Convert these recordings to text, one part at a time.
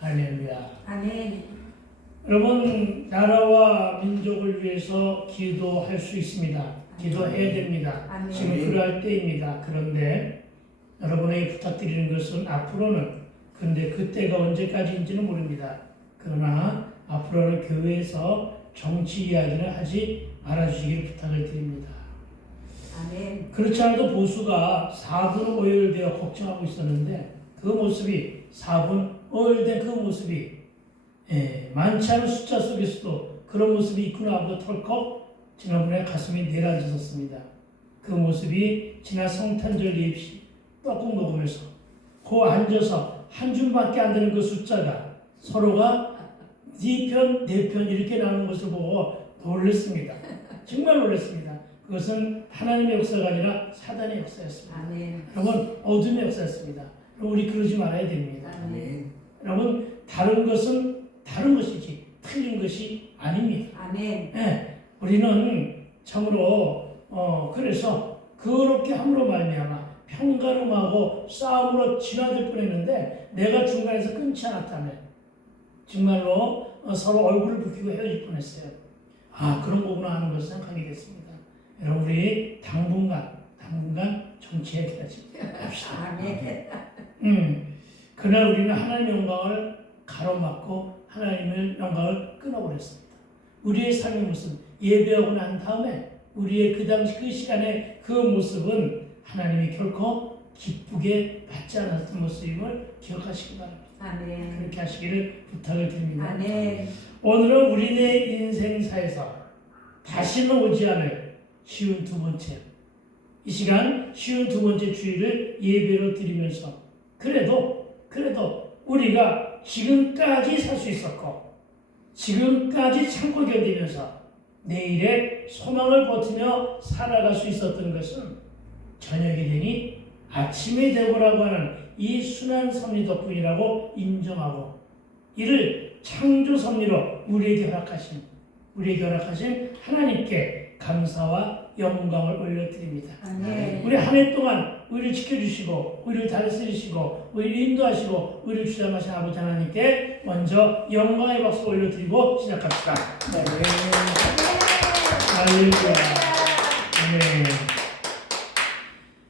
할렐루야. 아멘. 여러분, 나라와 민족을 위해서 기도할 수 있습니다. 기도해야 됩니다. 아멘. 지금 필요할 때입니다. 그런데 여러분에게 부탁드리는 것은 앞으로는, 근데 그때가 언제까지인지는 모릅니다. 그러나 앞으로는 교회에서 정치 이야기를 하지 말아주시기를 부탁을 드립니다. 아멘. 그렇지 않아도 보수가 4분 오열되어 걱정하고 있었는데 그 모습이 4분 오열된 그 모습이 많지 않은 숫자 속에서도 그런 모습이 있구나 하고 털컥 지난번에 가슴이 내려앉았습니다. 그 모습이 지난 성탄절 예식 떡국 먹으면서 그 앉아서 한 줌밖에 안 되는 그 숫자가 서로가 네 편, 내 편 이렇게 나오는 것을 보고 놀랐습니다. 정말 놀랐습니다. 그것은 하나님의 역사가 아니라 사단의 역사였습니다. 아멘. 여러분, 어둠의 역사였습니다. 여러분, 우리 그러지 말아야 됩니다. 아멘. 여러분, 다른 것은 다른 것이지 틀린 것이 아닙니다. 아멘. 우리는 참으로 그래서 그렇게 함으로 말미암아 평가름하고 싸움으로 진화될 뻔했는데 내가 중간에서 끊지 않았다면 정말로 서로 얼굴을 붉히고 헤어질 뻔했어요. 아, 그런 거구나 하는 것을 생각하게 됐습니다. 여러분, 우리 당분간 정치해야지 합시다. 아멘. 그날 우리는 하나님의 영광을 가로막고 하나님의 영광을 끊어버렸습니다. 우리의 삶의 모습, 예배하고 난 다음에 우리의 그 당시 그 시간의 그 모습은 하나님이 결코 기쁘게 받지 않았던 모습임을 기억하시기 바랍니다. 아멘. 그렇게 하시기를 부탁을 드립니다. 아멘. 오늘은 우리의 인생사에서 다시는 오지 않을 쉬운 두 번째, 이 시간 쉬운 두 번째 주일을 예배로 드리면서 그래도 우리가 지금까지 살 수 있었고 지금까지 참고 견디면서 내일의 소망을 버티며 살아갈 수 있었던 것은 저녁이 되니 아침이 되고라고 하는 이 순한 섭리 덕분이라고 인정하고 이를 창조 섭리로 우리에게 허락하신 하나님께 감사와 영광을 올려드립니다. 아멘. 우리 한 해 동안 우리를 지켜주시고 우리를 다스리시고 우리를 인도하시고 우리를 주장하신 아버지 하나님께 먼저 영광의 박수 올려드리고 시작합시다. 할렐루야. 아멘.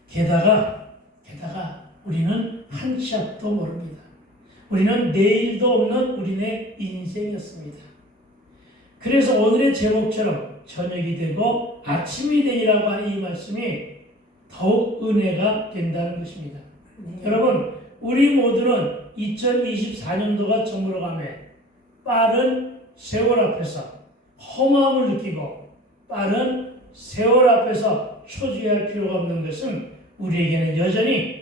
게다가 우리는 한 치 앞도 모릅니다. 우리는 내일도 없는 우리네 인생이었습니다. 그래서 오늘의 제목처럼 저녁이 되고 아침이 되리라고 하는 이 말씀이 더욱 은혜가 된다는 것입니다. 네. 여러분, 우리 모두는 2024년도가 저물어가며 빠른 세월 앞에서 허무함을 느끼고 빠른 세월 앞에서 초조해할 필요가 없는 것은 우리에게는 여전히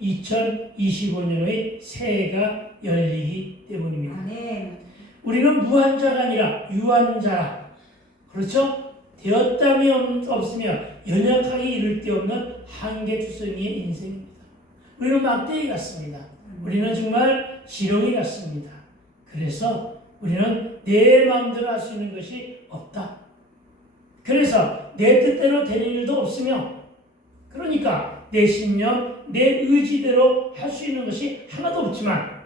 2025년의 새해가 열리기 때문입니다. 아멘. 우리는 무한자가 아니라 유한자라. 그렇죠? 되었담이 없으며 연약하게 이를 데 없는 한계투성이의 인생입니다. 우리는 막대기 같습니다. 우리는 정말 지렁이 같습니다. 그래서 우리는 내 마음대로 할 수 있는 것이 없다. 그래서 내 뜻대로 될 일도 없으며 그러니까 내 신념, 내 의지대로 할 수 있는 것이 하나도 없지만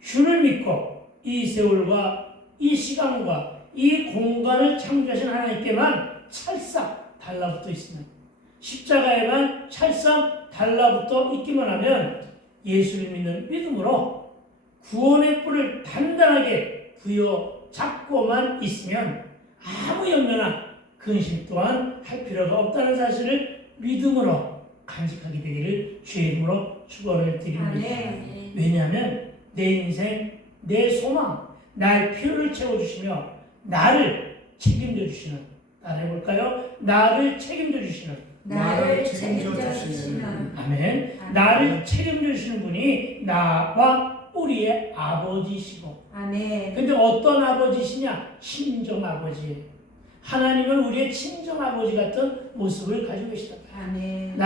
주를 믿고 이 세월과 이 시간과 이 공간을 창조하신 하나님께만 찰싹 달라붙어 있으면 십자가에만 찰싹 달라붙어 있기만 하면 예수를 믿는 믿음으로 구원의 뿔을 단단하게 그여 잡고만 있으면 아무 염려나 근심 또한 할 필요가 없다는 사실을 믿음으로 간직하게 되기를 주의 이름으로 축원을 드립니다. 아멘. 왜냐하면 내 인생, 내 소망, 나의 필요를 채워주시며 나를 책임져 주시는, 따라해볼까요? 나를 책임져 주시는, 나를 책임져 주시는 아멘. 아멘. 나를 책임져 주시는 분이 나와 우리의 아버지시고, 아멘. 근데 어떤 아버지시냐? 친정 아버지예요. 하나님은 우리의 친정 아버지 같은 모습을 가지고 계시다. 아멘.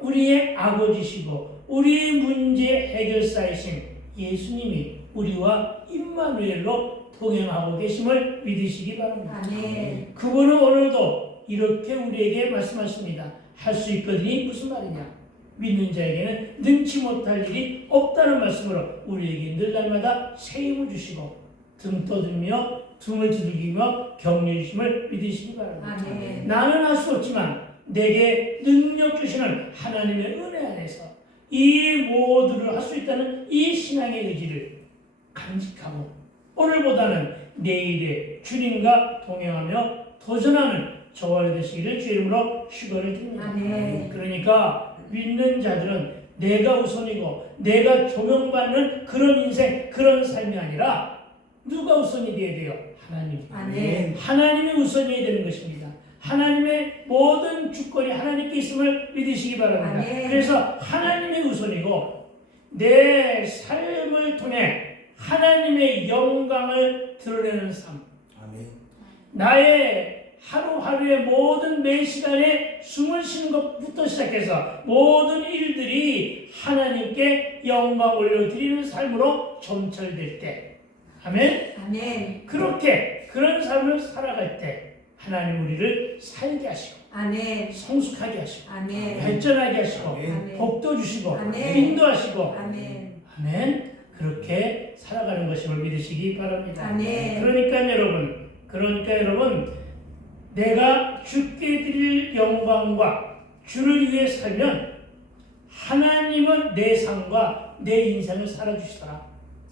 우리의 아버지시고 우리 문제 해결사이신 예수님이 우리와 임마누엘로 동행하고 계심을 믿으시기 바랍니다. 아멘. 그분은 오늘도 이렇게 우리에게 말씀하십니다. 할 수 있거든이 무슨 말이냐? 믿는 자에게는 능치 못할 일이 없다는 말씀으로 우리에게 늘 날마다 새 힘을 주시고 등 떠들며 등을 두들기며 격려해 주심을 믿으시기 바랍니다. 아멘. 나는 할 수 없지만 내게 능력 주시는 하나님의 은혜 안에서 이 모두를 할 수 있다는 이 신앙의 의지를 간직하고 오늘보다는 내일에 주님과 동행하며 도전하는 저와 되시기를 주 이름으로 축원을 드립니다. 아멘. 그러니까 믿는 자들은 내가 우선이고 내가 조명받는 그런 인생, 그런 삶이 아니라 누가 우선이 되어야 돼요? 하나님. 아멘. 하나님이 우선이어야 되는 것입니다. 하나님의 모든 주권이 하나님께 있음을 믿으시기 바랍니다. 아멘. 그래서 하나님이 우선이고 내 삶을 통해 하나님의 영광을 드러내는 삶, 아멘. 나의 하루하루의 모든 매 시간에 숨을 쉬는 것부터 시작해서 모든 일들이 하나님께 영광 올려드리는 삶으로 점철될 때, 아멘. 아멘. 그렇게 그런 삶을 살아갈 때 하나님 우리를 살게 하시고 아멘. 성숙하게 하시고 아멘. 발전하게 하시고 아멘. 복도 주시고 아멘. 인도하시고 아멘. 아멘. 그렇게 살아가는 것임을 믿으시기 바랍니다. 아멘. 그러니까 여러분 내가 주께 드릴 영광과 주를 위해 살면 하나님은 내 삶과 내 인생을 살아주시더라.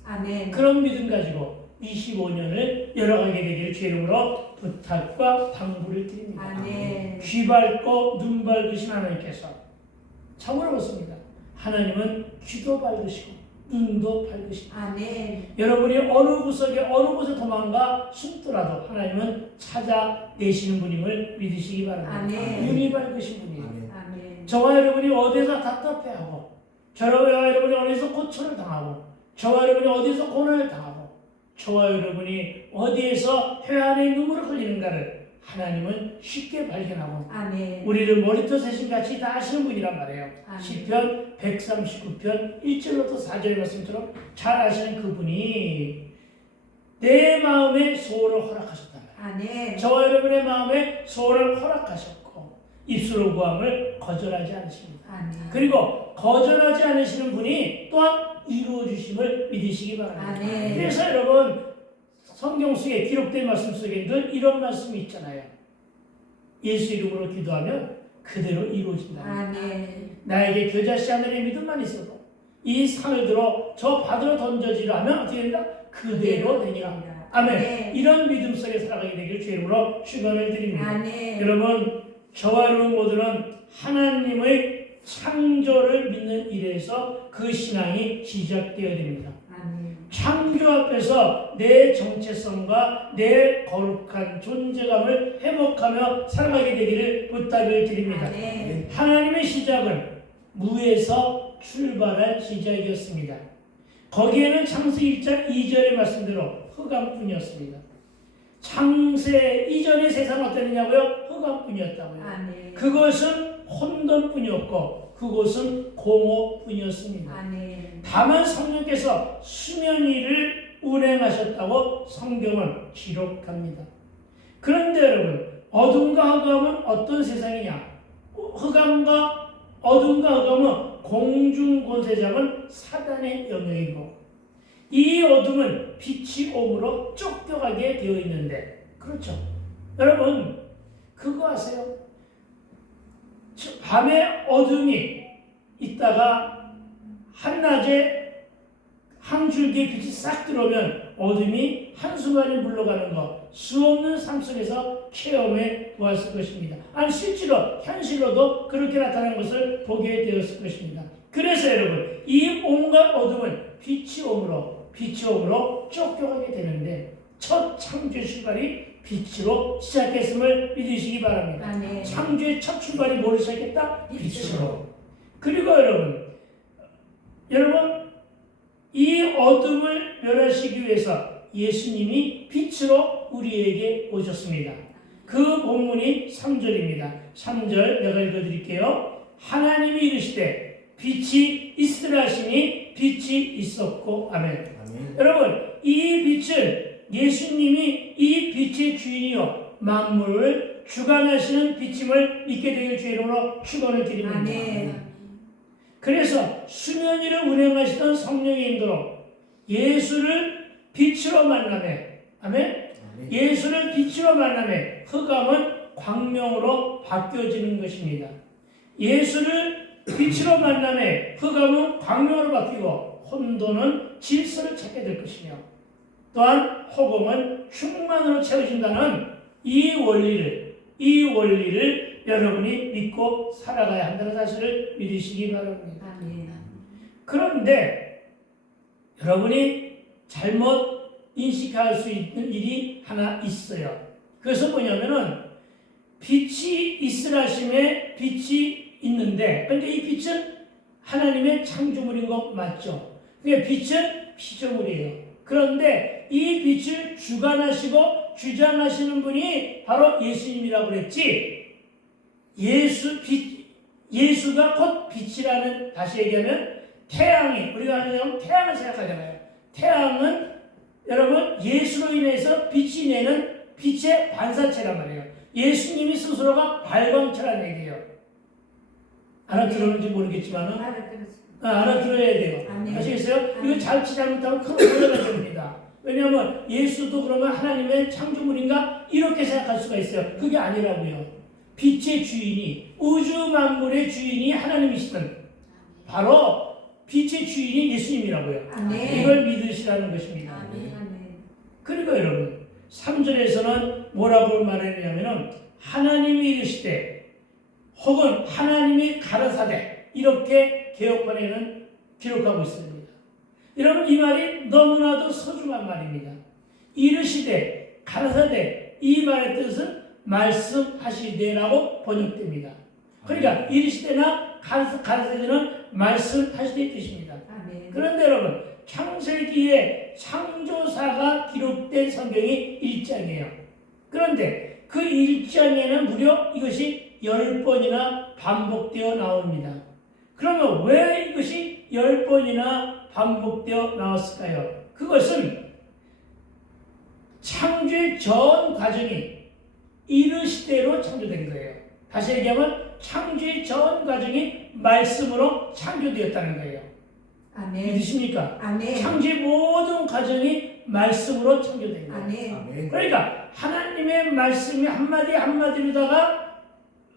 아멘. 그런 믿음 가지고 25년을 열어가게 되기를 주 이름으로 부탁과 당부를 드립니다. 아멘. 귀 밝고 눈 밝으신 하나님께서 참으로 그렇습니다. 하나님은 귀도 밝으시고 눈도 밝으시고 아멘. 여러분이 어느 구석에 어느 곳에 도망가 숨더라도 하나님은 찾아내시는 분임을 믿으시기 바랍니다. 아멘. 눈이 밝으신 분이에요. 아멘. 아멘. 저와 여러분이 어디서 답답해하고 저와 여러분이 어디서 고초를 당하고 저와 여러분이 어디서 고난을 당하고 저와 여러분이 어디에서 회한의 눈물을 흘리는가를 하나님은 쉽게 발견하고 아멘. 우리를 머리부터 새신같이 다 아시는 분이란 말이에요. 아멘. 시편 139편 1절부터 4절의 말씀처럼 잘 아시는 그분이 내 마음에 소원을 허락하셨단 말이에요. 아멘. 저와 여러분의 마음에 소원을 허락하셨고 입술로 구함을 거절하지 않으십니다. 아멘. 그리고 거절하지 않으시는 분이 또한 이루어 주심을 믿으시기 바랍니다. 아멘. 그래서 여러분 성경 속에 기록된 말씀 속에 늘 이런 말씀이 있잖아요. 예수 이름으로 기도하면 그대로 이루어진다. 아멘. 나에게 겨자씨 하늘의 믿음만 있어도 이 산을 들어 저 바다로 던져지라 하면 어떻게 된다? 그대로 되니라. 아멘. 아멘. 이런 믿음 속에 살아가게 되길 주 이름으로 축원을 드립니다. 아멘. 여러분 저와 여러분 모두는 하나님의 창조를 믿는 일에서 그 신앙이 시작되어야 됩니다. 아멘. 창조 앞에서 내 정체성과 내 거룩한 존재감을 회복하며 살아가게 되기를 부탁을 드립니다. 아멘. 하나님의 시작은 무에서 출발한 시작이었습니다. 거기에는 창세기 1장 2절의 말씀대로 흑암뿐이었습니다. 창세 이전의 세상은 어땠냐고요? 흑암뿐이었다고요. 아멘. 그것은 혼돈뿐이었고 그곳은 공허뿐이었습니다. 아멘. 다만 성령께서 수면 위를 운행하셨다고 성경은 기록합니다. 그런데 여러분 어둠과 흑암은 어떤 세상이냐? 흑암과 어둠과 흑암은 공중권세자는 사단의 영역이고 이 어둠은 빛이 옴으로 쫓겨가게 되어 있는데 그렇죠. 여러분 그거 아세요? 밤에 어둠이 있다가 한낮에 한 줄기의 빛이 싹 들어오면 어둠이 한순간에 물러가는 것 수없는 삶 속에서 체험해 보았을 것입니다. 아니 실제로 현실로도 그렇게 나타난 것을 보게 되었을 것입니다. 그래서 여러분 이 온갖 어둠은 빛이 오므로 쫓겨가게 되는데 첫 창조의 출발이 빛으로 시작했음을 믿으시기 바랍니다. 아멘. 창조의 첫 출발이 뭐를 시작했다? 빛으로. 빛으로. 그리고 여러분 이 어둠을 멸하시기 위해서 예수님이 빛으로 우리에게 오셨습니다. 그 본문이 3절입니다. 3절 내가 읽어드릴게요. 하나님이 이르시되 빛이 있으라 하시니 빛이 있었고 아멘. 아멘. 여러분 이 빛은 예수님이 이 빛의 주인이요 만물을 주관하시는 빛임을 믿게 되길 주 이름으로 축원을 드립니다. 아멘. 그래서 수면 위를 운행하시던 성령의 인도로 예수를 빛으로 만나매, 아멘? 예수를 빛으로 만나매 흑암은 광명으로 바뀌어지는 것입니다. 예수를 빛으로 만나매 흑암은 광명으로 바뀌고 혼돈은 질서를 찾게 될 것이며 또한 허공은 충만으로 채워진다는 이 원리를 여러분이 믿고 살아가야 한다는 사실을 믿으시기 바랍니다. 아멘. 그런데 여러분이 잘못 인식할 수 있는 일이 하나 있어요. 그것은 뭐냐면은 빛이 있으라 하심에 빛이 있는데, 그런데 이 빛은 하나님의 창조물인 거 맞죠? 그러니까 빛은 피조물이에요. 그런데 이 빛을 주관하시고 주장하시는 분이 바로 예수님이라고 그랬지, 예수가 곧 빛이라는, 다시 얘기하면 태양이, 우리가 하는 태양을 생각하잖아요. 태양은 여러분 예수로 인해서 빛이 내는 빛의 반사체란 말이에요. 예수님이 스스로가 발광체라는 얘기예요. 알아들었는지 모르겠지만은 알아들어야 돼요. 아멘. 아시겠어요? 이거 잘못하면 큰 오해가 됩니다. 왜냐하면 예수도 그러면 하나님의 창조물인가 이렇게 생각할 수가 있어요. 그게 아니라고요. 빛의 주인이, 우주 만물의 주인이 하나님이시던 바로 빛의 주인이 예수님이라고요. 아멘. 이걸 믿으시라는 것입니다. 아멘. 그리고 여러분 3절에서는 뭐라고 말했냐면은 하나님이 이르시되 혹은 하나님이 가라사대, 이렇게 개역판에는 기록하고 있습니다. 여러분 이 말이 너무나도 소중한 말입니다. 이르시되 가라사대, 이 말의 뜻은 말씀하시되라고 번역됩니다. 그러니까 이르시되나 가라사대는 말씀하시되 뜻입니다. 아멘. 그런데 여러분 창세기에 창조사가 기록된 성경이 1장이에요. 그런데 그 1장에는 무려 이것이 10번이나 반복되어 나옵니다. 그러면 왜 이것이 10번이나 반복되어 나왔을까요? 그것은 창조의 전 과정이 이르시대로 창조된 거예요. 다시 얘기하면 창조의 전 과정이 말씀으로 창조되었다는 거예요. 아멘. 믿으십니까? 아멘. 창조의 모든 과정이 말씀으로 창조된 거예요. 아멘. 그러니까 하나님의 말씀이 한마디 한마디로다가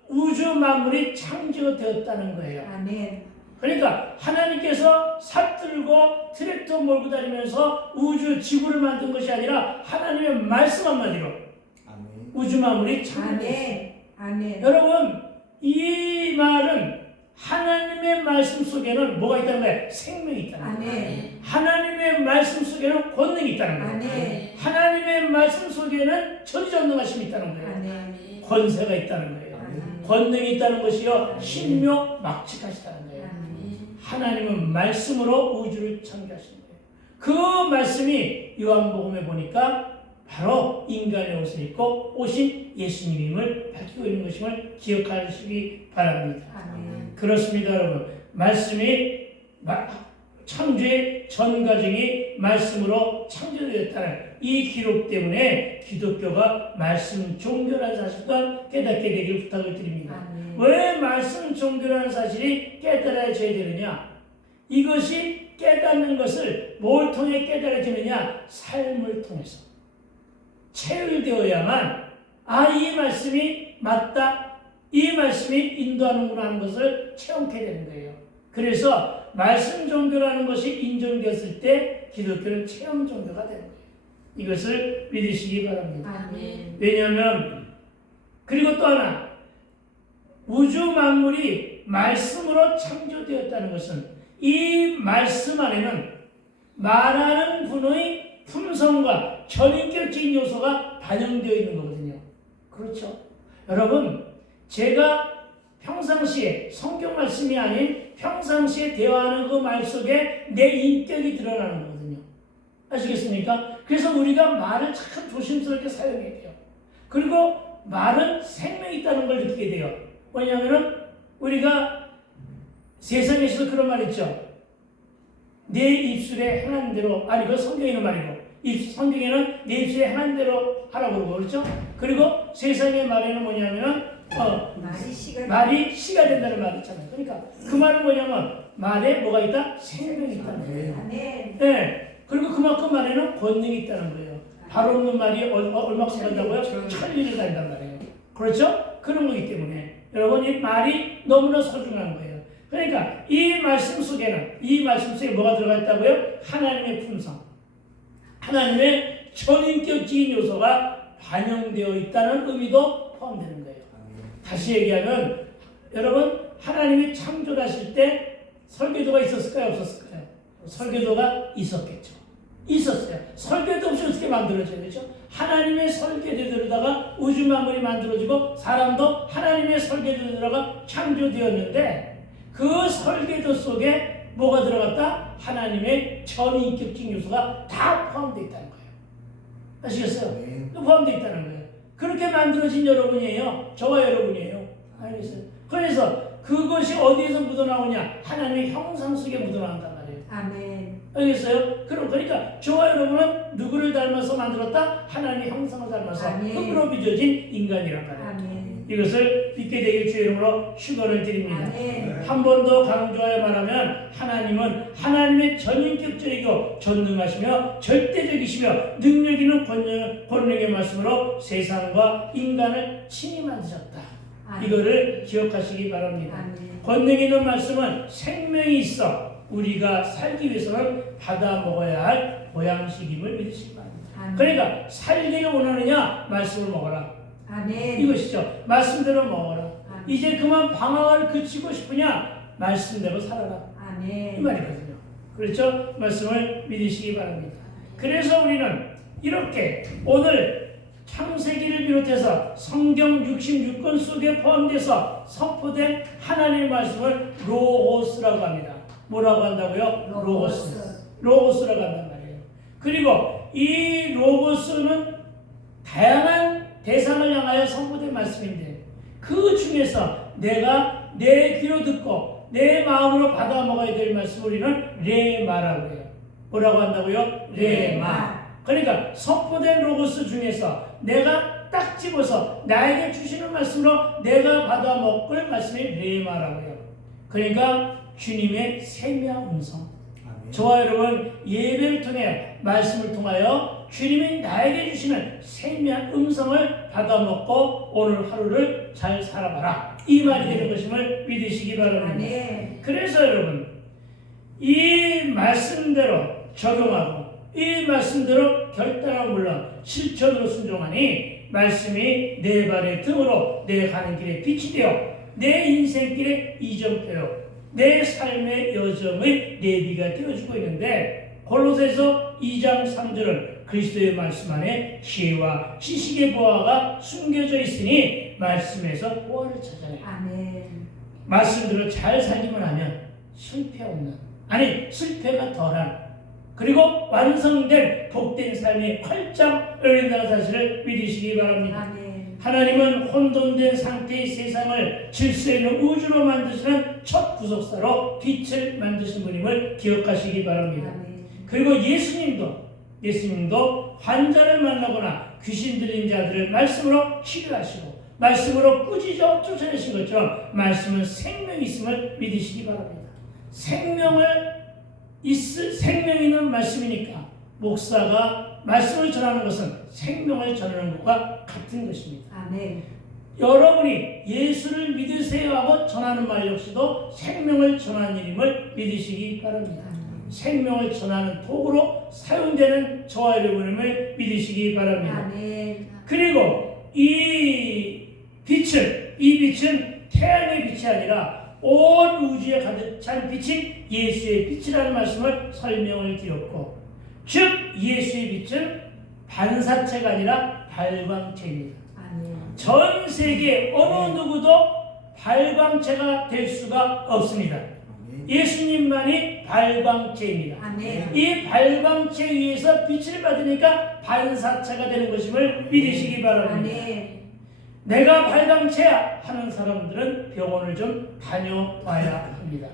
우주 만물이 창조되었다는 거예요. 아멘. 그러니까 하나님께서 삽들고 트랙터 몰고 다니면서 우주 지구를 만든 것이 아니라 하나님의 말씀 한마디로 우주 만물이 창조되었어요. 아멘. 여러분 이 말은 하나님의 말씀 속에는 뭐가 있다는 거예요? 생명이 있다는 거예요. 아멘. 하나님의 말씀 속에는 권능이 있다는 거예요. 아멘. 하나님의 말씀 속에는 전지전능하심이 있다는 거예요. 아멘. 권세가 있다는 거예요. 아멘. 권능이 있다는 것이요 신묘막측하시다는 거예요. 하나님은 말씀으로 우주를 창조하신 거예요. 그 말씀이 요한복음에 보니까 바로 인간의 옷을 입고 오신 예수님임을 밝히고 있는 것임을 기억하시기 바랍니다. 아멘. 그렇습니다, 여러분. 말씀이 창조의 전 과정이 말씀으로 창조되었다는 이 기록 때문에 기독교가 말씀 종교라는 사실 또한 깨닫게 되길 부탁을 드립니다. 아멘. 왜 말씀 종교라는 사실이 깨달아져야 되느냐? 이것이 깨닫는 것을 뭘 통해 깨달아지느냐? 삶을 통해서 체질되어야만 이 말씀이 맞다, 이 말씀이 인도하는구나 하는 것을 체험하게 되는 거예요. 그래서 말씀 종교라는 것이 인정되었을 때 기독교는 체험 종교가 되는 거예요. 이것을 믿으시기 바랍니다. 아멘. 왜냐하면 그리고 또 하나 우주 만물이 말씀으로 창조되었다는 것은 이 말씀 안에는 말하는 분의 품성과 전인격적인 요소가 반영되어 있는 거거든요. 그렇죠? 여러분 제가 평상시에 성경 말씀이 아닌 평상시에 대화하는 그 말 속에 내 인격이 드러나는 거거든요. 아시겠습니까? 그래서 우리가 말을 참 조심스럽게 사용해야 돼요. 그리고 말은 생명이 있다는 걸 느끼게 돼요. 왜냐하면 우리가 세상에서도 그런 말 있죠. 내 입술에 행한 대로, 아니 그 성경에 있는 말이고 성경에는 내 입술에 행한 대로 하라고 그러고 그렇죠? 그리고 세상의 말에는 뭐냐면은 말이 씨가 된다는 말이 있잖아요. 그러니까 그 말은 뭐냐면 말에 뭐가 있다? 생명이 있다는 거예요. 아멘. 네. 그리고 그만큼 말에는 권능이 있다는 거예요. 발 없는 말이 얼마큼 간다고요? 천리를 간단 말이에요. 그렇죠? 그런 거기 때문에 여러분 이 말이 너무나 소중한 거예요. 그러니까 이 말씀 속에 뭐가 들어가 있다고요? 하나님의 품성, 하나님의 전인격적인 요소가 반영되어 있다는 의미도 포함되는 거예요. 다시 얘기하면 여러분 하나님이 창조하실 때 설계도가 있었을까요? 없었을까요? 설계도가 있었겠죠. 있었어요. 설계도 없이 어떻게 만들어져요? 그렇죠? 하나님의 설계대로다가 우주 만물이 만들어지고 사람도 하나님의 설계대로다가 창조되었는데 그 설계도 속에 뭐가 들어갔다? 하나님의 전인격적 요소가 다 포함되어 있다는 거예요. 아시겠어요? 포함되어 있다는 거예요. 그렇게 만들어진 여러분이에요. 저와 여러분이에요. 알겠어요? 그래서 그것이 어디에서 묻어나오냐? 하나님의 형상 속에 묻어나온단 말이에요. 아멘. 알겠어요? 그러니까 저와 여러분은 누구를 닮아서 만들었다? 하나님의 형상을 닮아서 흙으로 빚어진 인간이란 말이에요. 아멘. 이것을 믿게 되길 주의 이름으로 축원을 드립니다. 아멘. 한 번 더 강조하여 말하면 하나님은 하나님의 전인격적이고 전능하시며 절대적이시며 능력 있는 권능의 말씀으로 세상과 인간을 친히 만드셨다. 이거를 기억하시기 바랍니다. 아멘. 권능 있는 말씀은 생명이 있어 우리가 살기 위해서는 받아 먹어야 할 보양식임을 믿으시기 바랍니다. 아멘. 그러니까 살기를 원하느냐? 말씀을 먹어라. 아멘. 이것이죠. 말씀대로 먹어라. 아멘. 이제 그만 방황을 그치고 싶으냐? 말씀대로 살아라. 이 아멘. 말이거든요. 그렇죠? 말씀을 믿으시기 바랍니다. 그래서 우리는 이렇게 오늘 창세기를 비롯해서 성경 66권 속에 포함돼서 선포된 하나님의 말씀을 로고스라고 합니다. 뭐라고 한다고요? 로고스라고 한단 말이에요. 그리고 이 로고스는 다양한 대상을 향하여 선포된 말씀인데 그 중에서 내가 내 귀로 듣고 내 마음으로 받아 먹어야 될 말씀을 우리는 레마라고 해요. 뭐라고 한다고요? 레마. 그러니까 선포된 로고스 중에서 내가 딱 집어서 나에게 주시는 말씀으로 내가 받아 먹을 말씀이 레마라고 해요. 그러니까 주님의 생명 음성. 저와 여러분 예배를 통해 말씀을 통하여 주님이 나에게 주시는 생명 음성을 받아 먹고 오늘 하루를 잘 살아봐라. 이 말이 되는 것임을 믿으시기 바랍니다. 아멘. 그래서 여러분 이 말씀대로 적용하고 이 말씀대로 결단하고 물론 실천으로 순종하니 말씀이 내 발의 등으로 내 가는 길에 빛이 되어 내 인생길에 이정표요 내 삶의 여정의 내비가 되어주고 있는데 골로새서 2장 3절은 그리스도의 말씀 안에 지혜와 지식의 보화가 숨겨져 있으니 말씀에서 보화를 찾아내. 아멘. 말씀대로 잘 살기만 하면 실패 없는 실패가 덜한 그리고 완성된 복된 삶이 활짝 열린다는 사실을 믿으시기 바랍니다. 아멘. 하나님은 혼돈된 상태의 세상을 질서 있는 우주로 만드시는 첫 구속사로 빛을 만드신 분임을 기억하시기 바랍니다. 아멘. 그리고 예수님도 환자를 만나거나 귀신 들린 자들을 말씀으로 치료하시고 말씀으로 꾸짖어 쫓아내신 것처럼 말씀은 생명이 있음을 믿으시기 바랍니다. 생명 있는 말씀이니까 목사가 말씀을 전하는 것은 생명을 전하는 것과 같은 것입니다. 아멘. 여러분이 예수를 믿으세요 하고 전하는 말 역시도 생명을 전하는 일임을 믿으시기 바랍니다. 생명을 전하는 도구로 사용되는 저와 여러분을 믿으시기 바랍니다. 아멘. 그리고 이 빛은 태양의 빛이 아니라 온 우주에 가득 찬 빛인 예수의 빛이라는 말씀을 설명을 드렸고 즉 예수의 빛은 반사체가 아니라 발광체입니다. 아멘. 전 세계 어느 누구도 발광체가 될 수가 없습니다. 예수님만이 발광체입니다. 아멘. 이 발광체 위에서 빛을 받으니까 반사체가 되는 것임을 믿으시기 바랍니다. 아멘. 내가 발광체야 하는 사람들은 병원을 좀 다녀와야 합니다.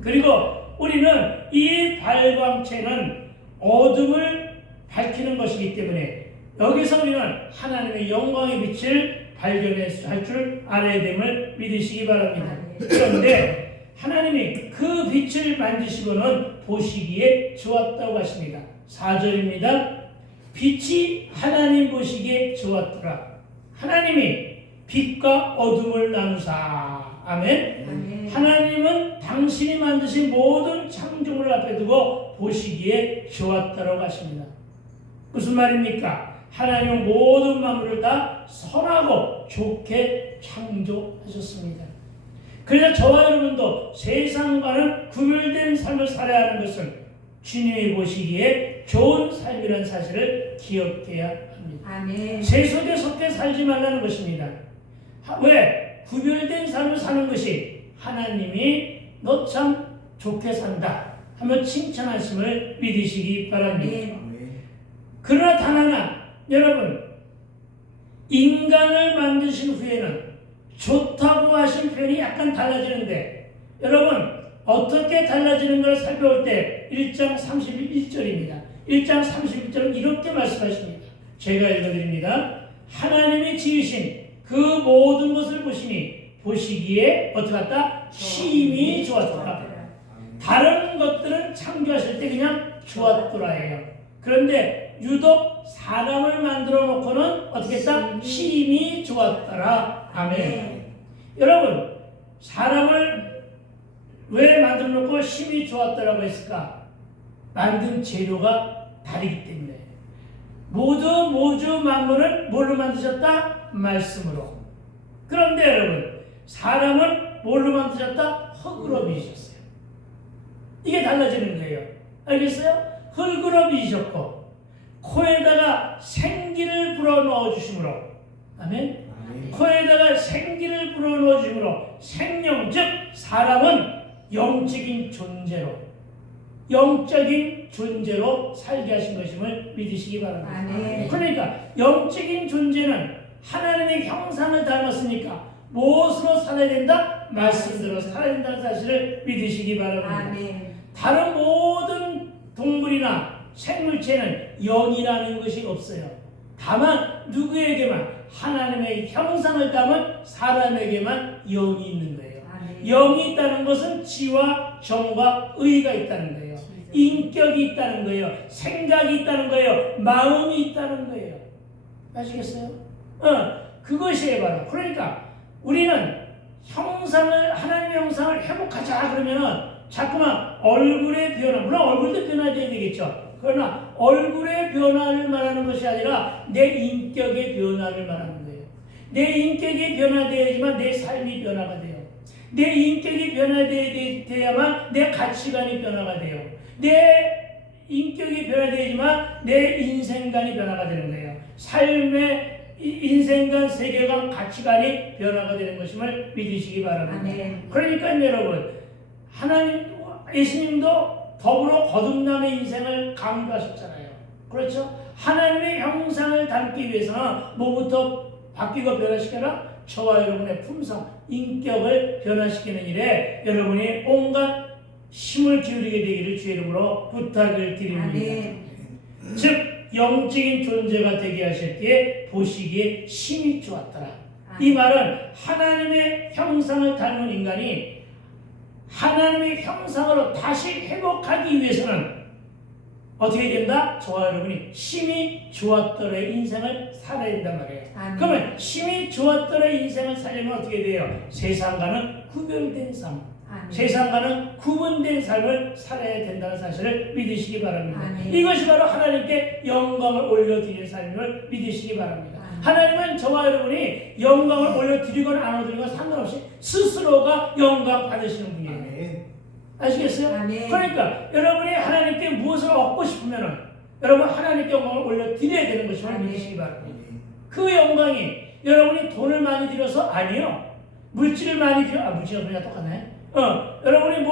그리고 우리는 이 발광체는 어둠을 밝히는 것이기 때문에 여기서 우리는 하나님의 영광의 빛을 발견할 줄 알아야 됨을 믿으시기 바랍니다. 그런데 하나님이 그 빛을 만드시고는 보시기에 좋았다고 하십니다. 4절입니다. 빛이 하나님 보시기에 좋았더라. 하나님이 빛과 어둠을 나누사. 아멘. 아멘. 하나님은 당신이 만드신 모든 창조물 앞에 두고 보시기에 좋았다고 하십니다. 무슨 말입니까? 하나님은 모든 만물을 다 선하고 좋게 창조하셨습니다. 그래서 저와 여러분도 세상과는 구별된 삶을 살아야 하는 것은 주님이 보시기에 좋은 삶이라는 사실을 기억해야 합니다. 아멘. 세속에 속해 살지 말라는 것입니다. 왜? 구별된 삶을 사는 것이 하나님이 너 참 좋게 산다 하며 칭찬하심을 믿으시기 바랍니다. 그러나 단 하나, 여러분, 인간을 만드신 후에는 좋다고 하신 표현이 약간 달라지는데, 여러분 어떻게 달라지는 걸 살펴볼 때 1장 31절입니다. 1장 31절은 이렇게 말씀하십니다. 제가 읽어드립니다. 하나님이 지으신 그 모든 것을 보시기에 어떻게 했다? 심히 좋았더라. 다른 것들은 창조하실 때 그냥 좋았더라예요. 그런데 유독 사람을 만들어 놓고는 어떻게 했다? 심히 좋았더라. 아멘. 여러분, 사람을 왜 만들어 놓고 심히 좋았더라고 했을까? 만든 재료가 다르기 때문에. 모두 만물을 뭘로 만드셨다? 말씀으로. 그런데 여러분, 사람은 뭘로 만드셨다? 흙으로 빚으셨어요. 이게 달라지는 거예요. 알겠어요? 흙으로 빚으셨고 코에다가 생기를 불어넣어 주심으로, 아멘. 코에다가 생기를 불어넣어 주심으로 생명, 즉 사람은 영적인 존재로 살게 하신 것임을 믿으시기 바랍니다. 아멘. 그러니까 영적인 존재는 하나님의 형상을 닮았으니까 무엇으로 살아야 된다? 말씀대로 살아야 된다는 사실을 믿으시기 바랍니다. 아멘. 다른 모든 동물이나 생물체는 영이라는 것이 없어요. 다만 누구에게만, 하나님의 형상을 담은 사람에게만 영이 있는 거예요. 아멘. 영이 있다는 것은 지와 정과 의가 있다는 거예요. 인격이 있다는 거예요. 생각이 있다는 거예요. 마음이 있다는 거예요. 아시겠어요? 그것이 바로. 그러니까 우리는 하나님의 형상을 회복하자 그러면은 자꾸만 얼굴의 변화, 물론 얼굴도 변화돼야 되겠죠. 그러나 얼굴의 변화를 말하는 것이 아니라 내 인격의 변화를 말하는 거예요. 내 인격이 변화되어야지만 내 삶이 변화가 돼요. 내 인격이 변화되어야만 내 가치관이 변화가 돼요. 내 인격이 변화되지만 내 인생관이 변화가 되는 거예요. 삶의 인생관, 세계관, 가치관이 변화가 되는 것임을 믿으시기 바랍니다. 아멘. 그러니까 여러분, 예수님도 더불어 거듭남의 인생을 강조하셨잖아요. 그렇죠? 하나님의 형상을 담기 위해서는 뭐부터 바뀌고 변화시켜라? 저와 여러분의 품성, 인격을 변화시키는 일에 여러분이 온갖 힘을 기울이게 되기를 주의 이름으로 부탁을 드립니다. 아멘. 즉 영적인 존재가 되게 하셨기에 보시기에 심히 좋았더라. 이 말은 하나님의 형상을 닮은 인간이 하나님의 형상으로 다시 회복하기 위해서는 어떻게 된다? 저와 여러분이 심히 좋았더라의 인생을 살아야 된단 말이에요. 아멘. 그러면 심히 좋았더라의 인생을 살려면 어떻게 돼요? 세상과는 구별된 삶, 아멘. 세상과는 구분된 삶을 살아야 된다는 사실을 믿으시기 바랍니다. 아멘. 이것이 바로 하나님께 영광을 올려드리는 삶을 믿으시기 바랍니다. 아멘. 하나님은 저와 여러분이 영광을 올려드리거나 안 올려드리거나 상관없이 스스로가 영광 받으시는 분이에요. 아시겠어요? 아멘. 그러니까 여러분이 하나님께 무엇을 얻고 싶으면은 여러분 하나님께 영광을 올려드려야 되는 것임을 아멘. 믿으시기 바랍니다. 그 영광이 여러분이 돈을 많이 들여서 아니요. 물질을 많이 물질은 그냥 똑같네. 여러분이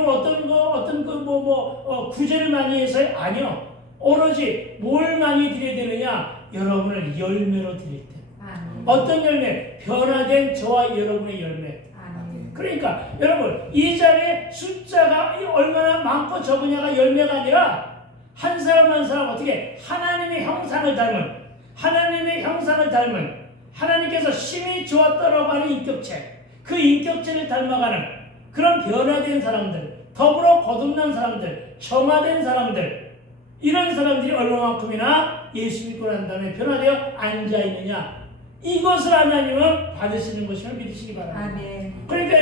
구제를 많이 해서 아니요. 오로지 뭘 많이 드려야 되느냐? 여러분을 열매로 드릴 때. 아멘. 어떤 열매? 변화된 저와 여러분의 열매. 아멘. 그러니까 여러분 이 자리에 숫자가 얼마나 많고 적으냐가 열매가 아니라 한 사람 한 사람 어떻게 하나님의 형상을 닮은 하나님께서 심히 좋았다라고 하는 인격체, 그 인격체를 닮아가는 그런 변화된 사람들, 더불어 거듭난 사람들, 정화된 사람들, 이런 사람들이 얼마만큼이나 예수 믿고 난 다음에 변화되어 앉아있느냐, 이것을 하나님은 받으시는 것임을 믿으시기 바랍니다. 아멘. 그러니까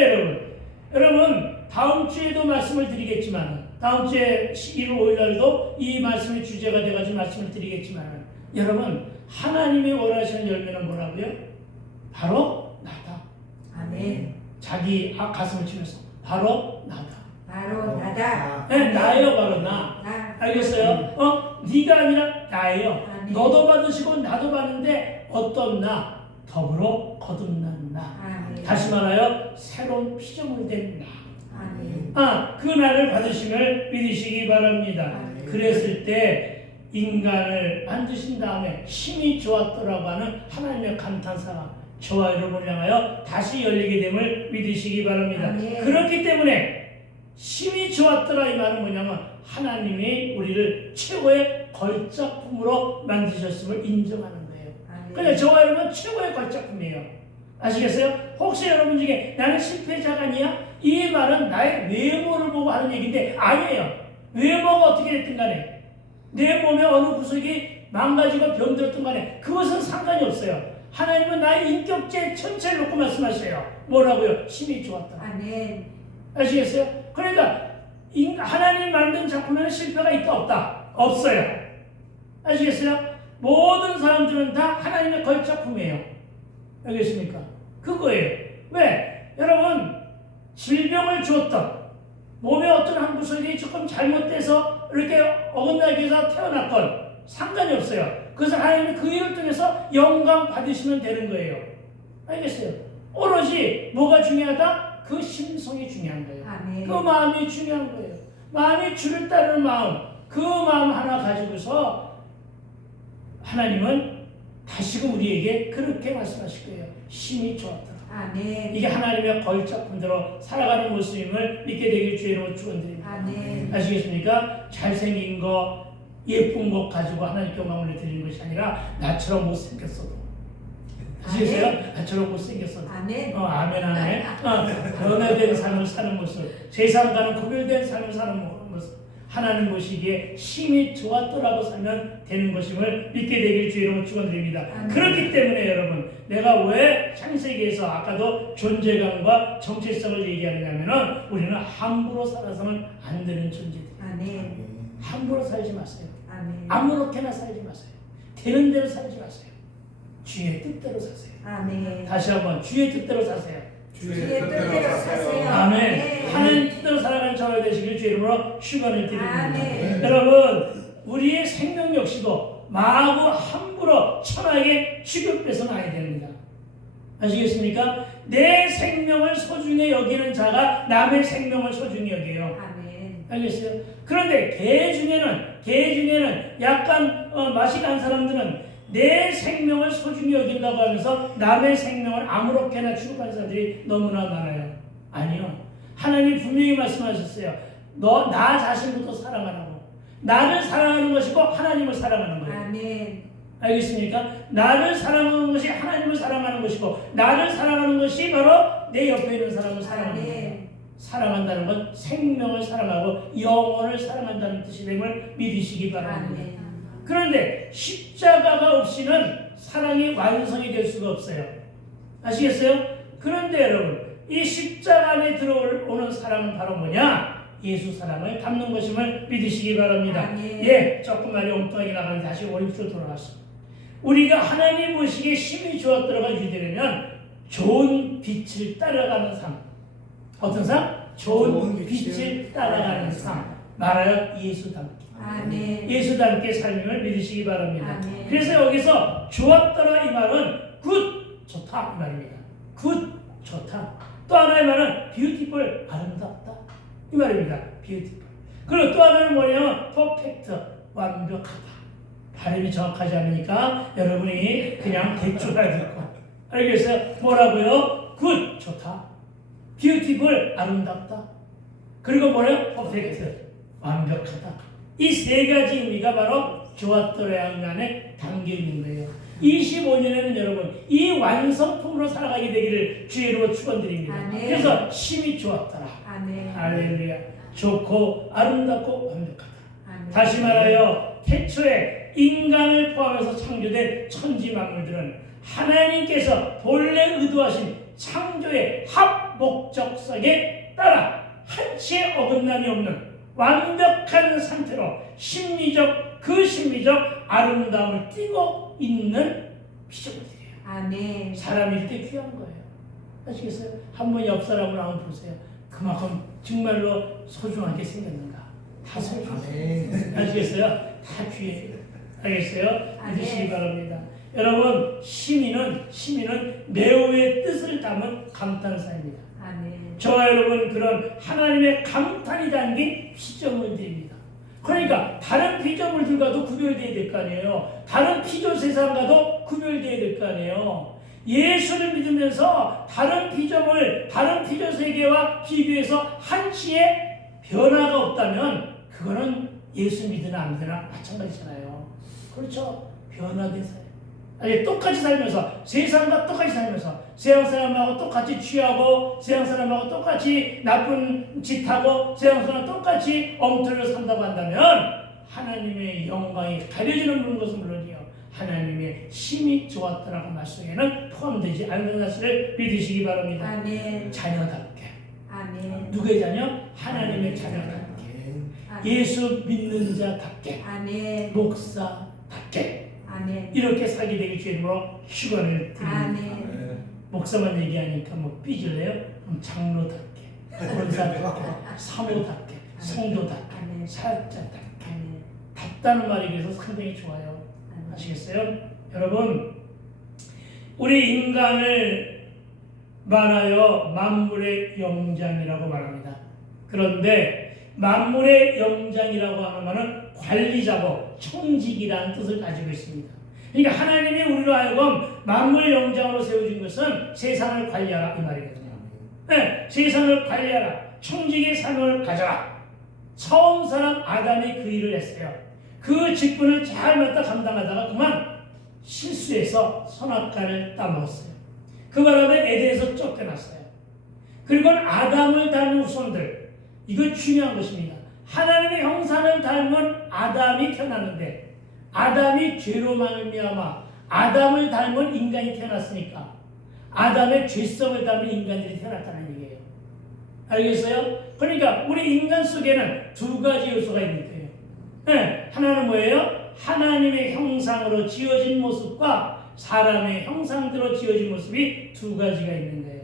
여러분 다음 주에도 말씀을 드리겠지만, 다음 주에 1월 5일 날도 이 말씀의 주제가 돼가지고 말씀을 드리겠지만, 여러분 하나님이 원하시는 열매는 뭐라고요? 바로 나다. 아멘. 자기 가슴을 치면서 바로 나다. 바로 나다. 네, 나예요. 바로 나. 나. 알겠어요? 네가 아니라 나예요. 아멘. 너도 받으시고 나도 받는데 어떤 나? 더불어 거듭난 나. 아멘. 다시 말하여 새로운 피조물된 나. 아멘. 그 나를 받으심을 믿으시기 바랍니다. 아멘. 그랬을 때 인간을 만드신 다음에 힘이 좋았더라고 하는 하나님의 감탄사가 저와 여러분을 향하여 다시 열리게 됨을 믿으시기 바랍니다. 아멘. 그렇기 때문에 힘이 좋았더라 이 말은 뭐냐면 하나님이 우리를 최고의 걸작품으로 만드셨음을 인정하는 거예요. 아멘. 그러니까 저와 여러분은 최고의 걸작품이에요. 아시겠어요? 혹시 여러분 중에 나는 실패자가 아니야? 이 말은 나의 외모를 보고 하는 얘기인데 아니에요. 외모가 어떻게 됐든 간에 내 몸의 어느 구석이 망가지고 병들었든 간에 그것은 상관이 없어요. 하나님은 나의 인격체 전체를 놓고 말씀하셔요. 뭐라고요? 힘이 좋았다. 아멘. 아시겠어요? 그러니까 하나님 만든 작품에는 실패가 있다 없다? 없어요. 아시겠어요? 모든 사람들은 다 하나님의 걸작품이에요. 알겠습니까? 그거예요. 왜? 여러분 질병을 주었던 몸의 어떤 한 구석이 조금 잘못돼서 이렇게 어긋나게 해서 태어났건 상관이 없어요. 그래서 하나님은 그 일을 통해서 영광 받으시면 되는 거예요. 알겠어요? 오로지 뭐가 중요하다? 그 심성이 중요한 거예요. 아멘. 그 마음이 중요한 거예요. 마음이 주를 따르는 마음, 그 마음 하나 가지고서 하나님은 다시금 우리에게 그렇게 말씀하실 거예요. 힘이 좋았다. 아멘. 이게 하나님의 걸작품대로 살아가는 모습임을 믿게 되길 주의 이름으로 축원드립니다. 아멘. 아시겠습니까? 잘생긴 거, 예쁜 것 가지고 하나님께 영광을 드리는 것이 아니라 나처럼 못생겼어도. 아시겠어요? 나처럼 못생겼어도. 아멘. 아멘, 아멘. 변화된 삶을 사는 모습, 세상과는 구별된 삶을 사는 모습. 하나님 보시기에 힘이 좋았더라고 살면 되는 것임을 믿게 되길 주의 이름으로 축원드립니다. 그렇기 때문에 여러분, 내가 왜 창세기에서 아까도 존재감과 정체성을 얘기하느냐면은 우리는 함부로 살아서는 안 되는 존재들. 아멘. 함부로 살지 마세요. 아멘. 아무렇게나 살지 마세요. 되는 대로 살지 마세요. 주의 뜻대로 사세요. 아멘. 다시 한번 주의 뜻대로 사세요. 주의 뜻대로 사세요. 아멘. 하나님 뜻대로 살아가는 저와 되시길 주의 이름으로 축원을 드립니다. 아멘. 여러분, 우리의 생명 역시도 마구 함부로 천하게 취급돼서는 아니 됩니다. 아시겠습니까? 내 생명을 소중히 여기는 자가 남의 생명을 소중히 여겨요. 아멘. 알겠어요? 그런데 개 중에는 약간 맛이 간 사람들은 내 생명을 소중히 여긴다고 하면서 남의 생명을 아무렇게나 취급하는 사람들이 너무나 많아요. 아니요. 하나님 분명히 말씀하셨어요. 나 자신부터 사랑하라고. 나를 사랑하는 것이고 하나님을 사랑하는 거예요. 아멘. 알겠습니까? 나를 사랑하는 것이 하나님을 사랑하는 것이고 나를 사랑하는 것이 바로 내 옆에 있는 사람을 사랑하는 거예요. 사랑한다는 건 생명을 사랑하고 영혼을 사랑한다는 뜻이 됨을 믿으시기 바랍니다. 아멘. 그런데 십자가가 없이는 사랑이 완성이 될 수가 없어요. 아시겠어요? 그런데 여러분, 이 십자가 안에 들어오는 사랑은 바로 뭐냐? 예수 사랑을 담는 것임을 믿으시기 바랍니다. 아멘. 조금만 엉뚱하게 나가는데 다시 원리로 돌아왔어. 우리가 하나님 보시기에 힘이 좋았더라가 유지되려면 좋은 빛을 따라가는 삶. 어떤 삶? 좋은 빛을 따라가는 삶. 말하여 예수답게. 아멘. 예수답게 삶을 믿으시기 바랍니다. 아멘. 그래서 여기서 좋았더라 이 말은 굿, 좋다 이 말입니다. 굿, 좋다. 또 하나의 말은 beautiful, 아름답다 이 말입니다. beautiful. 그리고 또 하나는 뭐냐면 perfect, 완벽하다. 발음이 정확하지 않으니까 여러분이 그냥 대충 알겠고. 알겠어요? 뭐라고요? 굿, 좋다. beautiful, 아름답다. 그리고 뭐래요? perfect, 완벽하다. 이 세 가지 의미가 바로 좋았더라 안에 담겨 있는 거예요. 25년에는 여러분 이 완성품으로 살아가게 되기를 주의로 축원드립니다. 아멘. 그래서 심히 좋았더라. 아멘. 할렐루야. 좋고 아름답고 완벽하다. 아멘. 다시 말하여 태초에 인간을 포함해서 창조된 천지 만물들은 하나님께서 본래 의도하신 창조의 합목적성에 따라 한치의 어긋남이 없는 완벽한 상태로 심리적 아름다움을 띠고 있는 피조물들이에요. 아멘. 사람이 이렇게 귀한 거예요. 아시겠어요? 한번 옆 사람을 한번 보세요. 그만큼 정말로 소중하게 생겼는가? 다 소중해요. 아시겠어요? 다 귀해요. 알겠어요? 믿으시기 바랍니다. 여러분, 시민은 매우의 뜻을 담은 감탄사입니다. 아멘. 저와 여러분 그런 하나님의 감탄이 담긴 피조물들입니다. 그러니까 다른 피조물들과도 구별되어야 될 거 아니에요. 다른 피조 세상과도 구별되어야 될 거 아니에요. 예수를 믿으면서 다른 피조 세계와 비교해서 한치의 변화가 없다면 그거는 예수 믿으나 안 믿으나 마찬가지잖아요. 그렇죠? 변화된 사람. 아니 똑같이 살면서 세상과 똑같이 살면서 세상 사람하고 똑같이 취하고 세상 사람하고 똑같이 나쁜 짓 하고 세상 사람 똑같이 엉터리로 산다고 한다면 하나님의 영광이 가려지는 것은 물론이요 하나님의 심히 좋았다라고 말씀에는 포함되지 않는 사실을 믿으시기 바랍니다. 아멘. 자녀답게. 아멘. 누구의 자녀? 하나님의 자녀답게. 예수 믿는 자답게. 아멘. 목사답게. 아멘. 이렇게 살게 되길 주님으로 축원을 드립니다. 아멘. 목사만 얘기하니까 뭐 삐질래요? 그럼 장로답게, 권사답게, 사모답게, 성도답게, 아멘. 사역자답게. 아멘. 답다는 말이 그래서 상당히 좋아요. 아멘. 아시겠어요? 여러분, 우리 인간을 말하여 만물의 영장이라고 말합니다. 그런데 만물의 영장이라고 하는 말은 관리자고 청직이라는 뜻을 가지고 있습니다. 그러니까 하나님이 우리로 하여금 만물 영장으로 세워준 것은 세상을 관리하라 이 말이거든요. 네, 세상을 관리하라. 청직의 삶을 가져라. 처음 사람 아담이 그 일을 했어요. 그 직분을 잘 맡아 감당하다가 그만 실수해서 선악과를 따먹었어요. 그 바람에 에덴에서 쫓겨났어요. 그리고 아담을 닮은 후손들, 이거 중요한 것입니다. 하나님의 형상을 닮은 아담이 태어났는데 아담이 죄로 말미암아 아담을 닮은 인간이 태어났으니까 아담의 죄성을 닮은 인간들이 태어났다는 얘기예요. 알겠어요? 그러니까 우리 인간 속에는 두 가지 요소가 있는 거예요. 네, 하나는 뭐예요? 하나님의 형상으로 지어진 모습과 사람의 형상대로 지어진 모습이 두 가지가 있는 거예요.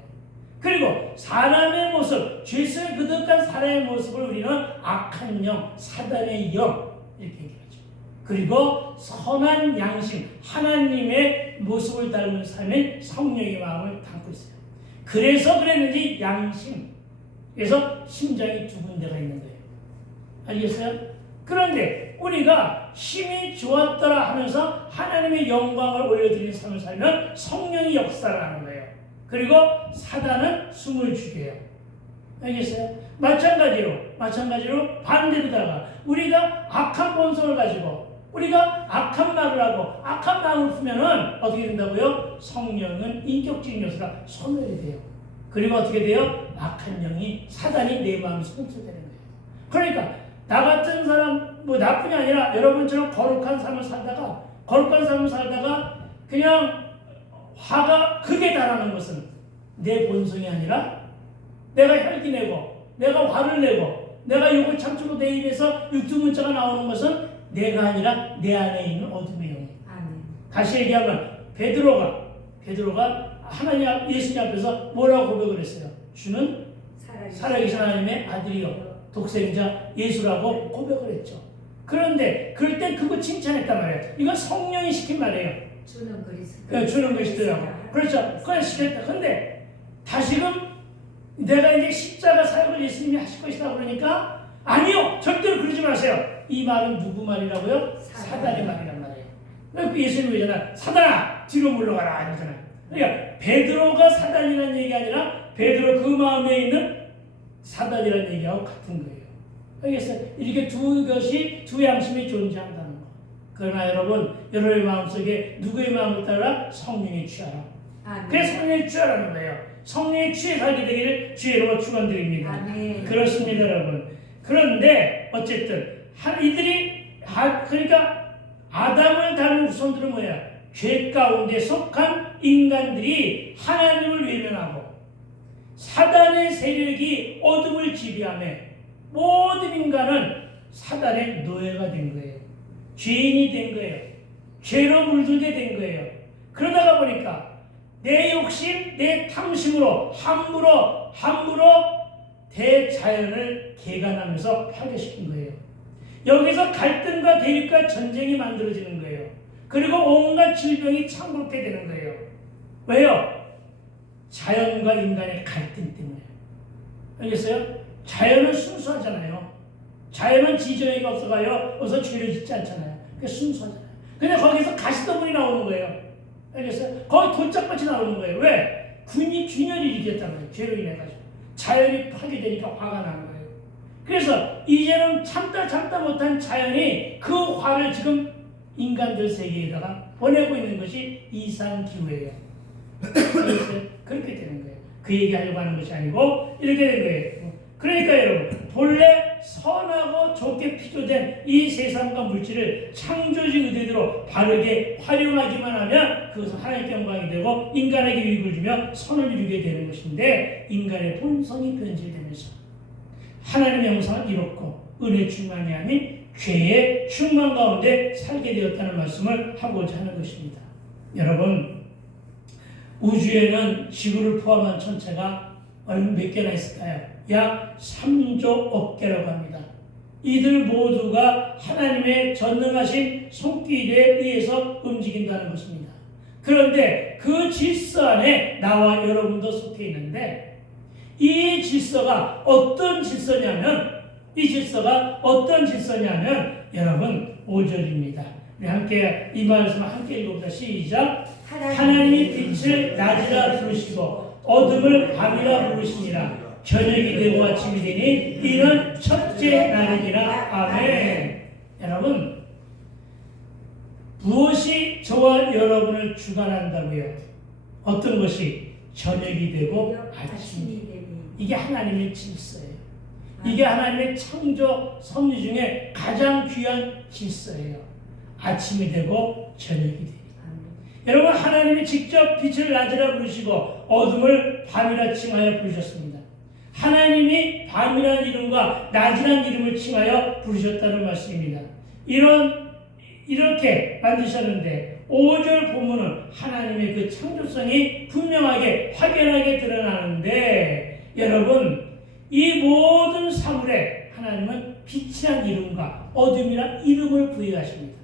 그리고 사람의 모습, 죄성에 그득한 사람의 모습을 우리는 악한 영, 사단의 영 이렇게 얘기하죠. 그리고 선한 양심, 하나님의 모습을 닮은 삶인 성령의 마음을 담고 있어요. 그래서 그랬는지 양심, 그래서 심장이 두 군데가 있는 거예요. 알겠어요? 그런데 우리가 힘이 좋았더라 하면서 하나님의 영광을 올려드리는 삶을 살면 성령이 역사를 하는 거예요. 그리고 사단은 숨을 죽여요. 알겠어요? 마찬가지로 반대로다가 우리가 악한 본성을 가지고 우리가 악한 말을 하고 악한 마음을 품으면은 어떻게 된다고요? 성령은 인격적인 요소가 소멸이 돼요. 그리고 어떻게 돼요? 악한 영이 사단이 내 마음에 성취되는 거예요. 그러니까 나 같은 사람 뭐 나뿐이 아니라 여러분처럼 거룩한 삶을 살다가 그냥 화가 극에 달하는 것은 내 본성이 아니라 내가 혈기 내고 내가 화를 내고 내가 욕을 참고 내 입에서 육두문자가 나오는 것은 내가 아니라 내 안에 있는 어둠의 영이에요. 다시 얘기하면 베드로가 하나님 예수님 앞에서 뭐라고 고백을 했어요? 주는 살아계신 하나님의 아들이요 독생자 예수라고 고백을 했죠. 그런데 그럴 때 그거 칭찬했단 말이에요. 이건 성령이 시킨 말이에요. 주는 그리스도라고. 그렇죠. 그걸 시켰다. 근데 다시금 내가 이제 십자가 사역을 예수님이 하실 것이다 그러니까 아니요 절대로 그러지 마세요. 이 말은 누구 말이라고요? 사단의 말이란 말이에요. 그 예수님이 그러잖아요. 사단아 뒤로 물러가라 이러잖아요. 그러니까 베드로가 사단이라는 얘기가 아니라 베드로 그 마음에 있는 사단이라는 얘기하고 같은 거예요. 알겠어요? 이렇게 두 양심이 존재한다는 거. 그러나 여러분, 여러분의 마음속에 누구의 마음을 따라? 성령의 취하라. 아멘. 그래서 성령의 취하라는 거예요. 성령의 취해 살게 되기를 주의 이름으로 축원드립니다. 아멘. 그렇습니다, 여러분. 그런데 어쨌든 그러니까 아담을 닮은 후손들은 뭐야? 죄 가운데 속한 인간들이 하나님을 외면하고 사단의 세력이 어둠을 지배하며 모든 인간은 사단의 노예가 된 거예요. 죄인이 된 거예요. 죄로 물들게 된 거예요. 그러다가 보니까 내 욕심, 내 탐심으로 함부로 대자연을 개간하면서 파괴시킨 거예요. 여기서 갈등과 대립과 전쟁이 만들어지는 거예요. 그리고 온갖 질병이 창궐게 되는 거예요. 왜요? 자연과 인간의 갈등 때문에. 알겠어요? 자연은 순수하잖아요. 자연은 지정의가 없어가요. 어서 죄를 짓지 않잖아요. 그게 순수하잖아요. 근데 거기서 가시덤불이 나오는 거예요. 알겠어요? 거기 돌짝밭이 나오는 거예요. 왜? 균열이 일으켰다는 거예요. 죄로 인해가지고. 자연이 파괴되니까 화가 나는 거예요. 그래서 이제는 참다 못한 자연이 그 화를 지금 인간들 세계에다가 보내고 있는 것이 이상기후예요. 그렇게 되는 거예요. 그 얘기하려고 하는 것이 아니고 이렇게 된 거예요. 그러니까 여러분, 본래 선하고 좋게 피조된 이 세상과 물질을 창조주의 의도대로 바르게 활용하기만 하면 그것은 하나님께 영광이 되고 인간에게 유익을 주며 선을 이루게 되는 것인데, 인간의 본성이 변질되면서 하나님의 형상을 잃었고 은혜 충만이 아닌 죄의 충만 가운데 살게 되었다는 말씀을 하고자 하는 것입니다. 여러분, 우주에는 지구를 포함한 천체가 몇 개나 있을까요? 약 3조 억 개라고 합니다. 이들 모두가 하나님의 전능하신 손길에 의해서 움직인다는 것입니다. 그런데 그 질서 안에 나와 여러분도 속해 있는데, 이 질서가 어떤 질서냐면 여러분 5절입니다. 우리 함께 이 말씀을 함께 읽어보자. 시작. 하나님이 빛을 낮이라 부르시고 어둠을 밤이라 부르시니라. 저녁이 되고 아침이 되니 이는 첫째 날이니라. 아멘. 여러분, 무엇이 저와 여러분을 주관한다고요? 어떤 것이? 저녁이 되고 아침이 되니. 이게 하나님의 질서예요. 이게 하나님의 창조 섭리 중에 가장 귀한 질서예요. 아침이 되고 저녁이 되니. 여러분, 하나님이 직접 빛을 낮이라 부르시고 어둠을 밤이라 칭하여 부르셨습니다. 하나님이 밤이라는 이름과 낮이라는 이름을 칭하여 부르셨다는 말씀입니다. 이렇게 만드셨는데 5절 본문은 하나님의 그 창조성이 분명하게 확연하게 드러나는데, 여러분, 이 모든 사물에 하나님은 빛이란 이름과 어둠이란 이름을 부여하십니다.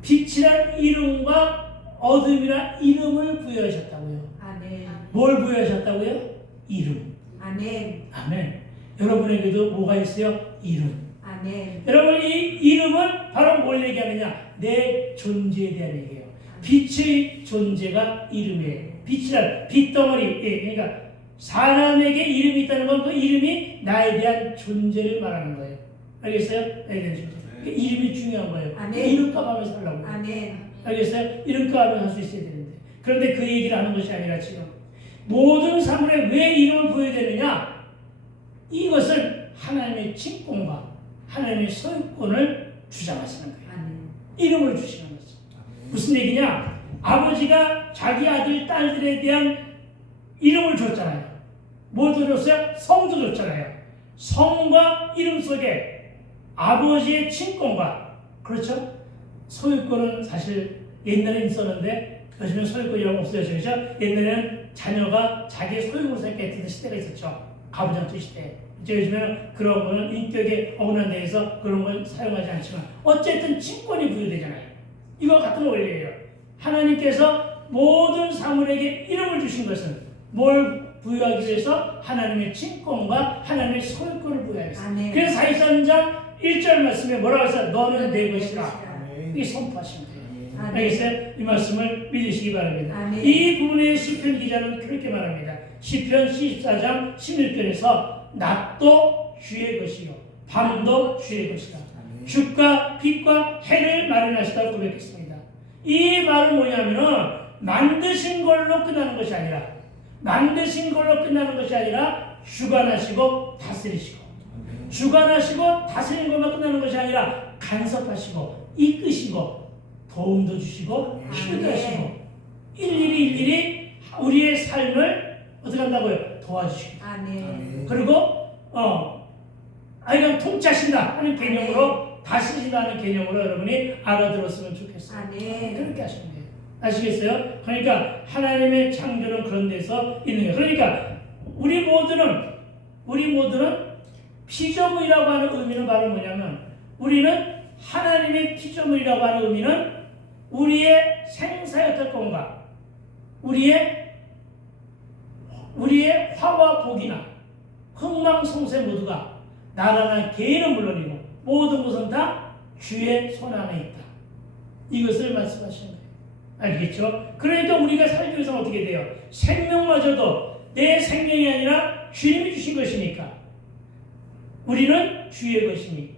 빛이란 이름과 어둠이란 이름을 부여하셨다고요. 아멘. 뭘 부여하셨다고요? 이름. 아멘. 아멘. 여러분에게도 뭐가 있어요? 이름. 아멘. 여러분, 이 이름은 바로 뭘 얘기하느냐? 내 존재에 대한 얘기예요. 빛의 존재가 이름이에요. 빛이란 빛덩어리. 그러니까 사람에게 이름이 있다는 건 그 이름이 나에 대한 존재를 말하는 거예요. 알겠어요? 나에 대한 존재. 그러니까 이름이 중요한 거예요. 아멘. 이름값 하면서 살라고. 아멘. 알겠어요? 이름값 하면서 할 수 있어야 되는데. 그런데 그 얘기를 하는 것이 아니라 지금 모든 사물에 왜 이름을 부여되느냐? 이것은 하나님의 칭권과 하나님의 소유권을 주장하시는 거예요. 아멘. 이름을 주시는 거죠. 무슨 얘기냐? 아버지가 자기 아들, 딸들에 대한 이름을 줬잖아요. 뭐도 줬어요? 성도 줬잖아요. 성과 이름 속에 아버지의 친권과, 그렇죠? 소유권은 사실 옛날에 있었는데 요즘은 소유권이 없어졌죠. 그렇죠? 옛날에는 자녀가 자기의 소유물을 생각했던 시대가 있었죠. 가부장제 시대. 요즘에는 그런 거는 인격에 어긋난 데에서 그런 걸 사용하지 않지만 어쨌든 친권이 부여되잖아요. 이거 같은 원리예요. 하나님께서 모든 사물에게 이름을 주신 것은 뭘 부여하기 위해서? 하나님의 친권과 하나님의 소유권을 부여하겠습니다. 그래서 43장 1절 말씀에 뭐라고 했어요? 너는 내 것이라. 이게 선포하신 거예요. 알겠어요? 이 말씀을 믿으시기 바랍니다. 아멘. 이 부분에 시편 기자는 그렇게 말합니다. 시편 14장 16절에서 낮도 주의 것이요 밤도 주의 것이라. 주가 빛과 해를 마련하시다고 고백했습니다. 이 말은 뭐냐면은 만드신 걸로 끝나는 것이 아니라 주관하시고 다스리시고 주관하시고 다스리는 것만 끝나는 것이 아니라 간섭하시고 이끄시고 도움도 주시고 힘도 하시고 일일이 우리의 삶을 어떻게 한다고요? 도와주시고 아멘. 그리고 이건 통치하신다 하는 개념으로 다스리신다는 개념으로 여러분이 알아들었으면 좋겠어요. 아멘. 그렇게 하시면 돼요. 아시겠어요? 그러니까 하나님의 창조는 그런 데서 있는 거예요. 그러니까 우리 모두는 피조물이라고 하는 의미는 바로 뭐냐면 우리는 하나님의 피조물이라고 하는 의미는 우리의 생사였던 건가 우리의 화와 복이나 흥망성쇠 모두가 나라나 개인은 물론이고 모든 것은 다 주의 손 안에 있다. 이것을 말씀하시는 거예요. 알겠죠? 그러니까 우리가 살기 위해서 어떻게 돼요? 생명마저도 내 생명이 아니라 주님이 주신 것이니까 우리는 주의 것이니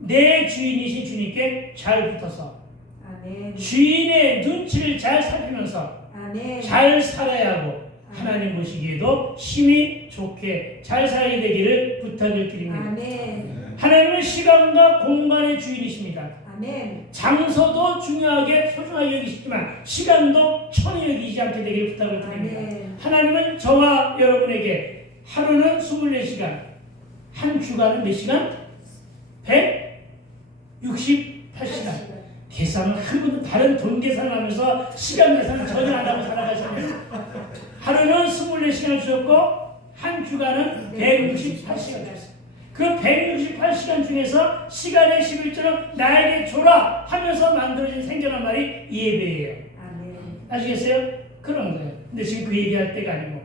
내 주인이신 주님께 잘 붙어서 아멘. 주인의 눈치를 잘 살피면서 아멘. 잘 살아야 하고 하나님 보시기에도 힘이 좋게 잘 살게 되기를 부탁을 드립니다. 아멘. 하나님은 시간과 공간의 주인이십니다. 아멘. 장소도 중요하게 소중하게 여기시지만 시간도 천히 여기지 않게 되기를 부탁을 드립니다. 아멘. 하나님은 저와 여러분에게 하루는 24시간, 한 주간은 몇 시간? 168시간. 계산을 한 번도 다른 돈 계산을 하면서 시간 계산을 전혀 안 하고 살아가시네요. 하루는 24시간 주셨고 한 주간은 168시간 주셨어요. 그 168시간 중에서 시간의 11조는 나에게 줘라 하면서 만들어진 생겨난 말이 예배예요. 아멘. 아시겠어요? 그런 거예요. 근데 지금 그 얘기할 때가 아니고.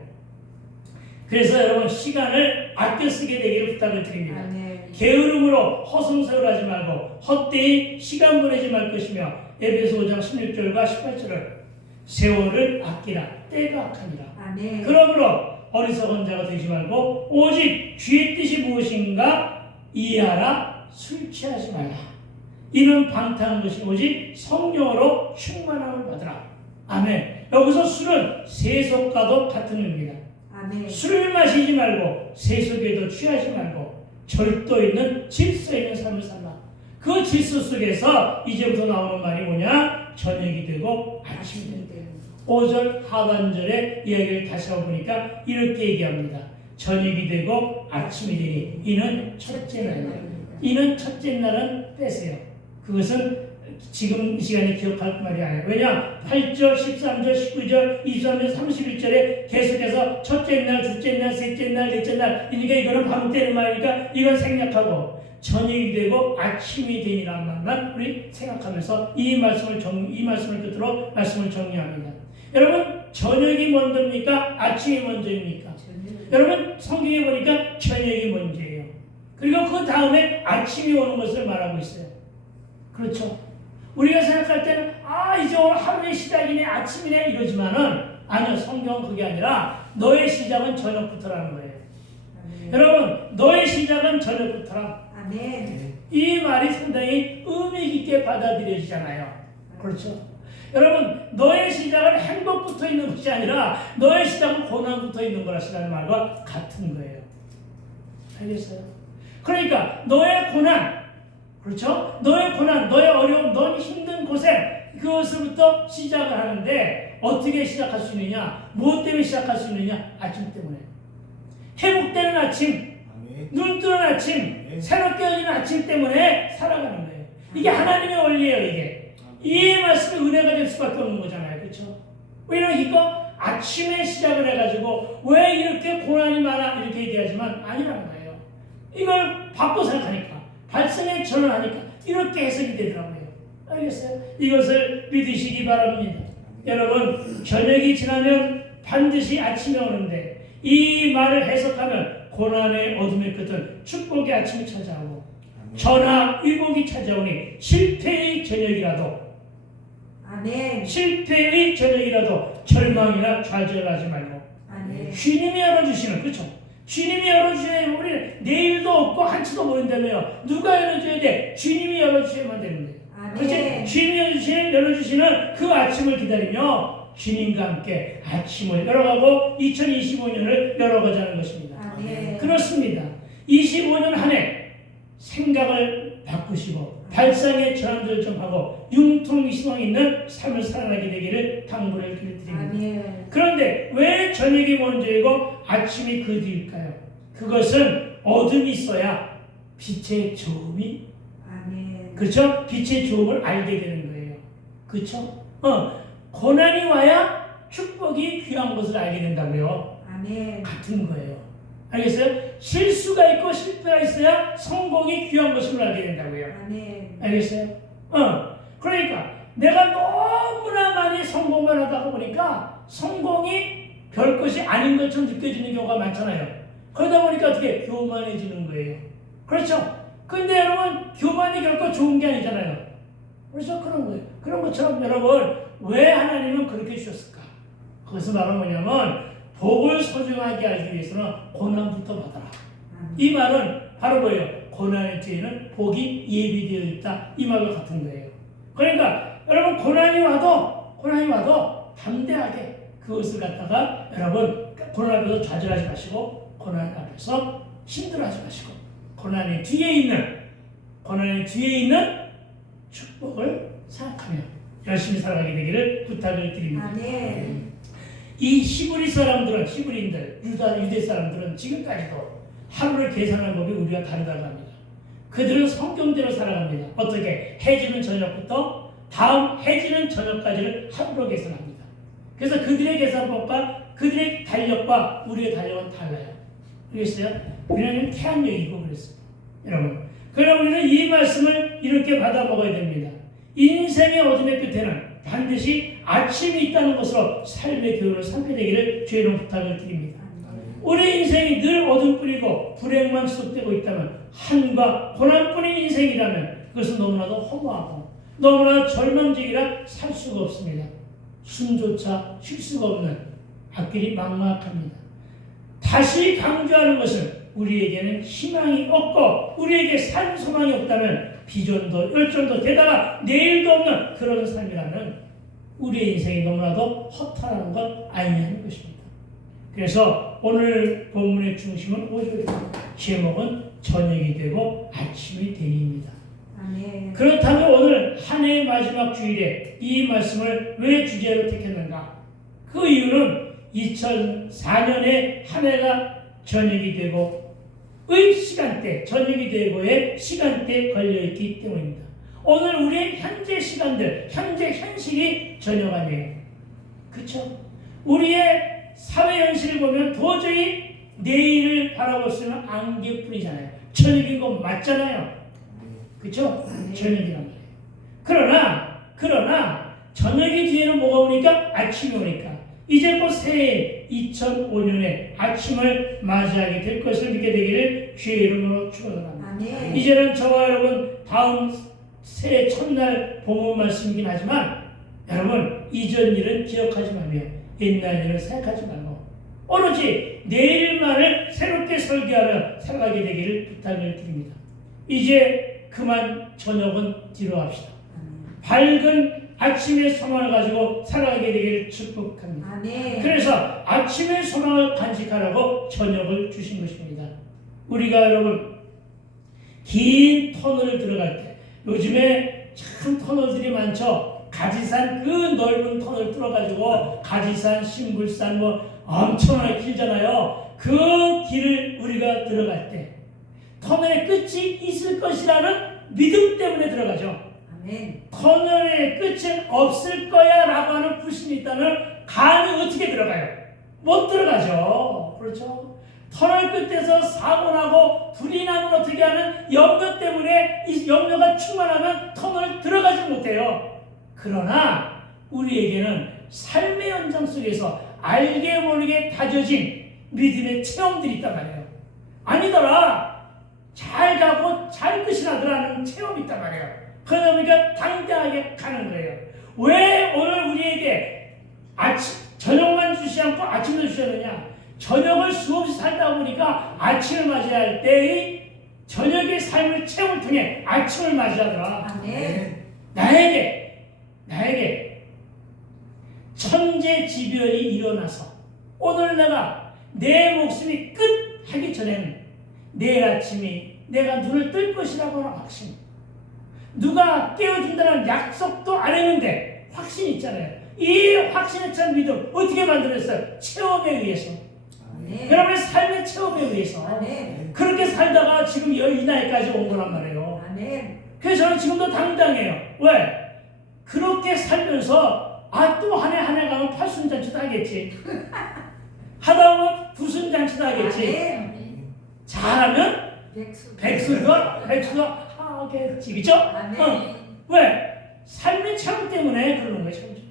그래서 여러분 시간을 아껴 쓰게 되기를 부탁을 드립니다. 아멘. 게으름으로 허송세월하지 말고 헛되이 시간 보내지 말 것이며 에베소 5장 16절과 18절을 세월을 아끼라 때가 악하니라. 아멘. 그러므로 어리석은 자가 되지 말고 오직 주의 뜻이 무엇인가 이해하라. 술 취하지 말라. 이는 방탕한 것이 오직 성령으로 충만함을 받으라. 아멘. 여기서 술은 세속과도 같은 의미입니다. 아멘. 술을 마시지 말고 세속에도 취하지 말고 절도 있는 질서 있는 삶을 살라. 그 질서 속에서 이제부터 나오는 말이 뭐냐? 저녁이 되고 아침이 된다. 5절 하반절의 이야기를 다시 한번 보니까 이렇게 얘기합니다. 저녁이 되고 아침이 되니 이는 첫째 날이다. 이는 첫째 날은 빼세요. 그것은 지금 이 시간에 기억할 말이 아니에요. 왜냐? 8절, 13절, 19절, 23절, 31절에 계속해서 첫째 날, 둘째 날, 셋째 날, 넷째 날 그러니까 이거는 반복되는 말이니까 이건 생략하고 저녁이 되고 아침이 되니라는 말만 우리 생각하면서 이 말씀을 끝으로 말씀을 정리합니다. 여러분 저녁이 먼저입니까? 아침이 먼저입니까? 여러분 성경에 보니까 저녁이 먼저예요. 그리고 그 다음에 아침이 오는 것을 말하고 있어요. 그렇죠? 우리가 생각할 때는 이제 오늘 하루의 시작이네 아침이네 이러지만은 아니요. 성경은 그게 아니라 너의 시작은 저녁부터라는 거예요. 아멘. 여러분 너의 시작은 저녁부터라. 아멘. 이 말이 상당히 의미 깊게 받아들여지잖아요. 그렇죠? 여러분 너의 시작은 행복부터 있는 것이 아니라 너의 시작은 고난부터 있는 거라시라는 말과 같은 거예요. 알겠어요? 그러니까 너의 고난, 그렇죠? 너의 고난, 너의 어려움, 너의 힘든 고생 그것부터 시작을 하는데 어떻게 시작할 수 있느냐? 무엇 때문에 시작할 수 있느냐? 아침 때문에. 회복되는 아침, 눈 뜨는 아침, 새로 깨어지는 아침 때문에 살아가는 거예요. 이게 하나님의 원리예요. 이게. 이 말씀이 은혜가 될 수밖에 없는 거잖아요. 그렇죠? 왜 이러니까 아침에 시작을 해가지고 왜 이렇게 고난이 많아 이렇게 얘기하지만 아니라는 거예요. 이걸 바꿔 생각하니까 발성에 전환하니까 이렇게 해석이 되더라고요. 알겠어요? 이것을 믿으시기 바랍니다. 여러분 저녁이 지나면 반드시 아침이 오는데 이 말을 해석하면 고난의 어둠의 끝은 축복의 아침이 찾아오고 전화 위복이 찾아오니 실패의 저녁이라도 아멘. 실패의 저녁이라도 절망이나 좌절하지 말고 아멘. 주님이 열어주시는 그렇죠? 주님이 열어주셔야 돼요. 우리는 내일도 없고 한치도 모른다며요. 누가 열어줘야 돼? 주님이 열어주셔야만 되는 거예요. 그렇지? 주님이 열어주시는 그 아침을 기다리며 주님과 함께 아침을 열어가고 2025년을 열어가자는 것입니다. 그렇습니다. 25년 한 해 생각을 바꾸시고 발상의 전환을 좀 하고 융통시망 있는 삶을 살아가게 되기를 당부를 드립니다. 그런데 왜 저녁이 먼저이고 아침이 그 뒤일까요? 그것은 어둠이 있어야 빛의 조음이 그렇죠? 빛의 조음을 알게 되는 거예요. 그렇죠? 고난이 와야 축복이 귀한 것을 알게 된다고요. 같은 거예요. 알겠어요? 실수가 있고 실패가 있어야 성공이 귀한 것을 알게 된다고요. 알겠어요? 그러니까 내가 너무나 많이 성공을 하다 보니까 성공이 별것이 아닌 것처럼 느껴지는 경우가 많잖아요. 그러다 보니까 어떻게 교만해지는 거예요. 그렇죠? 근데 여러분 교만이 결코 좋은 게 아니잖아요. 그래서 그런 거예요. 그런 것처럼 여러분 왜 하나님은 그렇게 주셨을까? 그것은 바로 뭐냐면 복을 소중하게 하기 위해서는 고난부터 받아라. 이 말은 바로 뭐예요? 고난의 뒤에는 복이 예비되어 있다. 이 말과 같은 거예요. 그러니까 여러분 고난이 와도 담대하게 그것을 갖다가 여러분 고난 앞에서 좌절하지 마시고 고난 앞에서 힘들어하지 마시고 고난의 뒤에 있는 축복을 생각하며 열심히 살아가게 되기를 부탁을 드립니다. 이 히브리인들, 유대 사람들은 지금까지도 하루를 계산하는 법이 우리가 다르다고 합니다. 그들은 성경대로 살아갑니다. 어떻게? 해지는 저녁부터 다음 해지는 저녁까지를 하루로 계산합니다. 그래서 그들의 계산법과 그들의 달력과 우리의 달력은 달라요. 알겠어요? 우리는 태양력이고 그랬습니다. 여러분, 그럼 우리는 이 말씀을 이렇게 받아 먹어야 됩니다. 인생의 어둠의 끝에는 반드시 아침이 있다는 것으로 삶의 교훈을 삼게 되기를 주의 이름 부탁을 드립니다. 우리 인생이 늘 어둠뿐이고 불행만 지속되고 있다면 한과 고난뿐인 인생이라면 그것은 너무나도 허무하고 너무나 절망적이라 살 수가 없습니다. 숨조차 쉴 수가 없는 앞길이 막막합니다. 다시 강조하는 것은 우리에게는 희망이 없고 우리에게 삶 소망이 없다면 비전도 열정도 게다가 내일도 없는 그런 삶이라면 우리의 인생이 너무나도 허탈한 것 아니냐는 것입니다. 그래서 오늘 본문의 중심은 5절입니다. 제목은 저녁이 되고 아침이 되니입니다. 그렇다면 오늘 한 해의 마지막 주일에 이 말씀을 왜 주제로 택했는가? 그 이유는 2004년에 한 해가 저녁이 되고 저녁이 되고의 시간대에 걸려있기 때문입니다. 오늘 우리의 현재 시간들, 현재 현실이 저녁 아니에요. 그렇죠? 우리의 사회 현실을 보면 도저히 내일을 바라볼 수 있는 안개뿐이잖아요. 저녁인 건 맞잖아요. 그렇죠? 저녁이란 말이에요. 그러나 저녁이 뒤에는 뭐가 오니까? 아침이 오니까 이제 곧 새해 2005년에 아침을 맞이하게 될 것을 믿게 되기를 주의 이름으로 축원합니다. 이제는 저와 여러분 다음 새해 첫날 본문 말씀이긴 하지만 여러분 이전 일은 기억하지 말며 옛날 일을 생각하지 말고 오로지 내일만을 새롭게 설계하며 살아가게 되기를 부탁을 드립니다. 이제 그만 저녁은 뒤로 합시다. 밝은 아침의 소망을 가지고 살아가게 되기를 축복합니다. 그래서 아침의 소망을 간직하라고 저녁을 주신 것입니다. 우리가 여러분 긴 터널을 들어갈 때 요즘에 참 터널들이 많죠. 가지산 그 넓은 터널 뚫어가지고 가지산, 신불산 엄청나게 길잖아요. 그 길을 우리가 들어갈 때 터널의 끝이 있을 것이라는 믿음 때문에 들어가죠. 터널의 끝은 없을 거야 라고 하는 불신이 있다면 감히 어떻게 들어가요? 못 들어가죠. 그렇죠? 터널 끝에서 사고 나고 불이 나면 어떻게 하는 염려 때문에 이 염려가 충만하면 터널 들어가지 못해요. 그러나 우리에게는 삶의 현장 속에서 알게 모르게 다져진 믿음의 체험들이 있단 말이에요. 아니더라 잘 가고 잘 끝이 나더라는 체험이 있단 말이에요. 그러다 보니까 당당하게 가는 거예요. 왜 오늘 우리에게 저녁만 주시 않고 아침도 주셨느냐? 저녁을 수없이 살다 보니까 아침을 맞이할 때의 저녁의 삶을 체험을 통해 아침을 맞이하더라. 아멘. 나에게 천재지변이 일어나서 오늘 내가 내 목숨이 끝하기 전에는 내일 아침에 내가 눈을 뜰 것이라고 하는 확신. 누가 깨워준다는 약속도 안 했는데 확신이 있잖아요. 이 확신에 찬 믿음 어떻게 만들었어요? 체험에 의해서. 아멘. 여러분의 삶의 체험에 의해서. 아멘. 그렇게 살다가 지금 이 나이까지 온 거란 말이에요. 아멘. 그래서 저는 지금도 당당해요. 왜? 그렇게 살면서 또 한 해 가면 팔순잔치도 하겠지. 하다 보면 구순잔치도 하겠지. 아멘. 잘하면 백수. 백수도 하겠지. 그죠? 아멘. 왜? 삶의 체험 때문에 그러는 거예요. 아멘.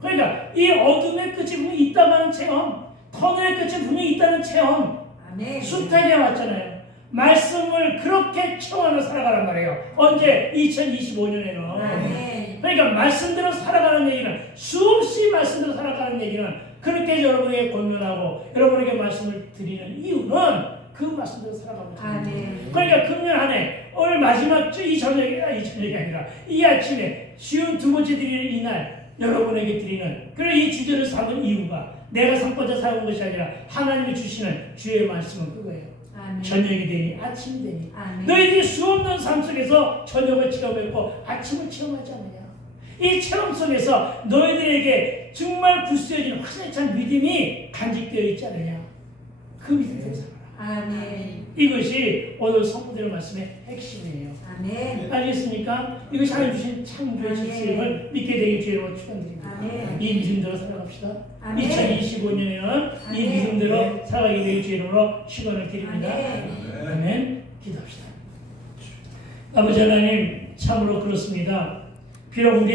그러니까 이 어둠의 끝이 분명히 있다는 체험, 터널의 끝이 분명히 있다는 체험, 아멘. 숱하게 왔잖아요. 말씀을 그렇게 체험하며 살아가란 말이에요. 언제? 2025년에는. 아멘. 그러니까 말씀대로 살아가는 얘기는, 수없이 말씀대로 살아가는 얘기는, 그렇게 여러분에게 권면하고 여러분에게 말씀을 드리는 이유는 그 말씀대로 살아가는 거예요. 아멘. 그러니까 금년 한 해 오늘 마지막 주 이 저녁이 아니라 이 아침에 쉬운 두 번째 드리는 이날 여러분에게 드리는, 그래 이 주제를 삼은 이유가 내가 삼고자 삼은 것이 아니라 하나님이 주시는 주의 말씀은 그거예요. 아멘. 저녁이 되니 아침이 되니 아멘. 너희들이 수없는 삶 속에서 저녁을 체험했고 아침을 체험하지 않느냐. 이 체험 속에서 너희들에게 정말 굳세어진 확신에 찬 믿음이 간직되어 있지 않느냐. 그 믿음으로 살아라. 아멘. 이것이 오늘 성도들 말씀의 핵심이에요. 아멘. 알겠습니까? 이것이 하나님 주신 창조의 실습을 믿게 되길 주의로 축원드립니다. 아멘. 이 믿음대로 살아갑시다. 아멘. 2025년에는 이 아멘. 믿음대로 살아가게 되길 주의로 축원을 드립니다. 아멘. 아멘. 기도합시다. 아버지 하나님, 참으로 그렇습니다. 비록 우리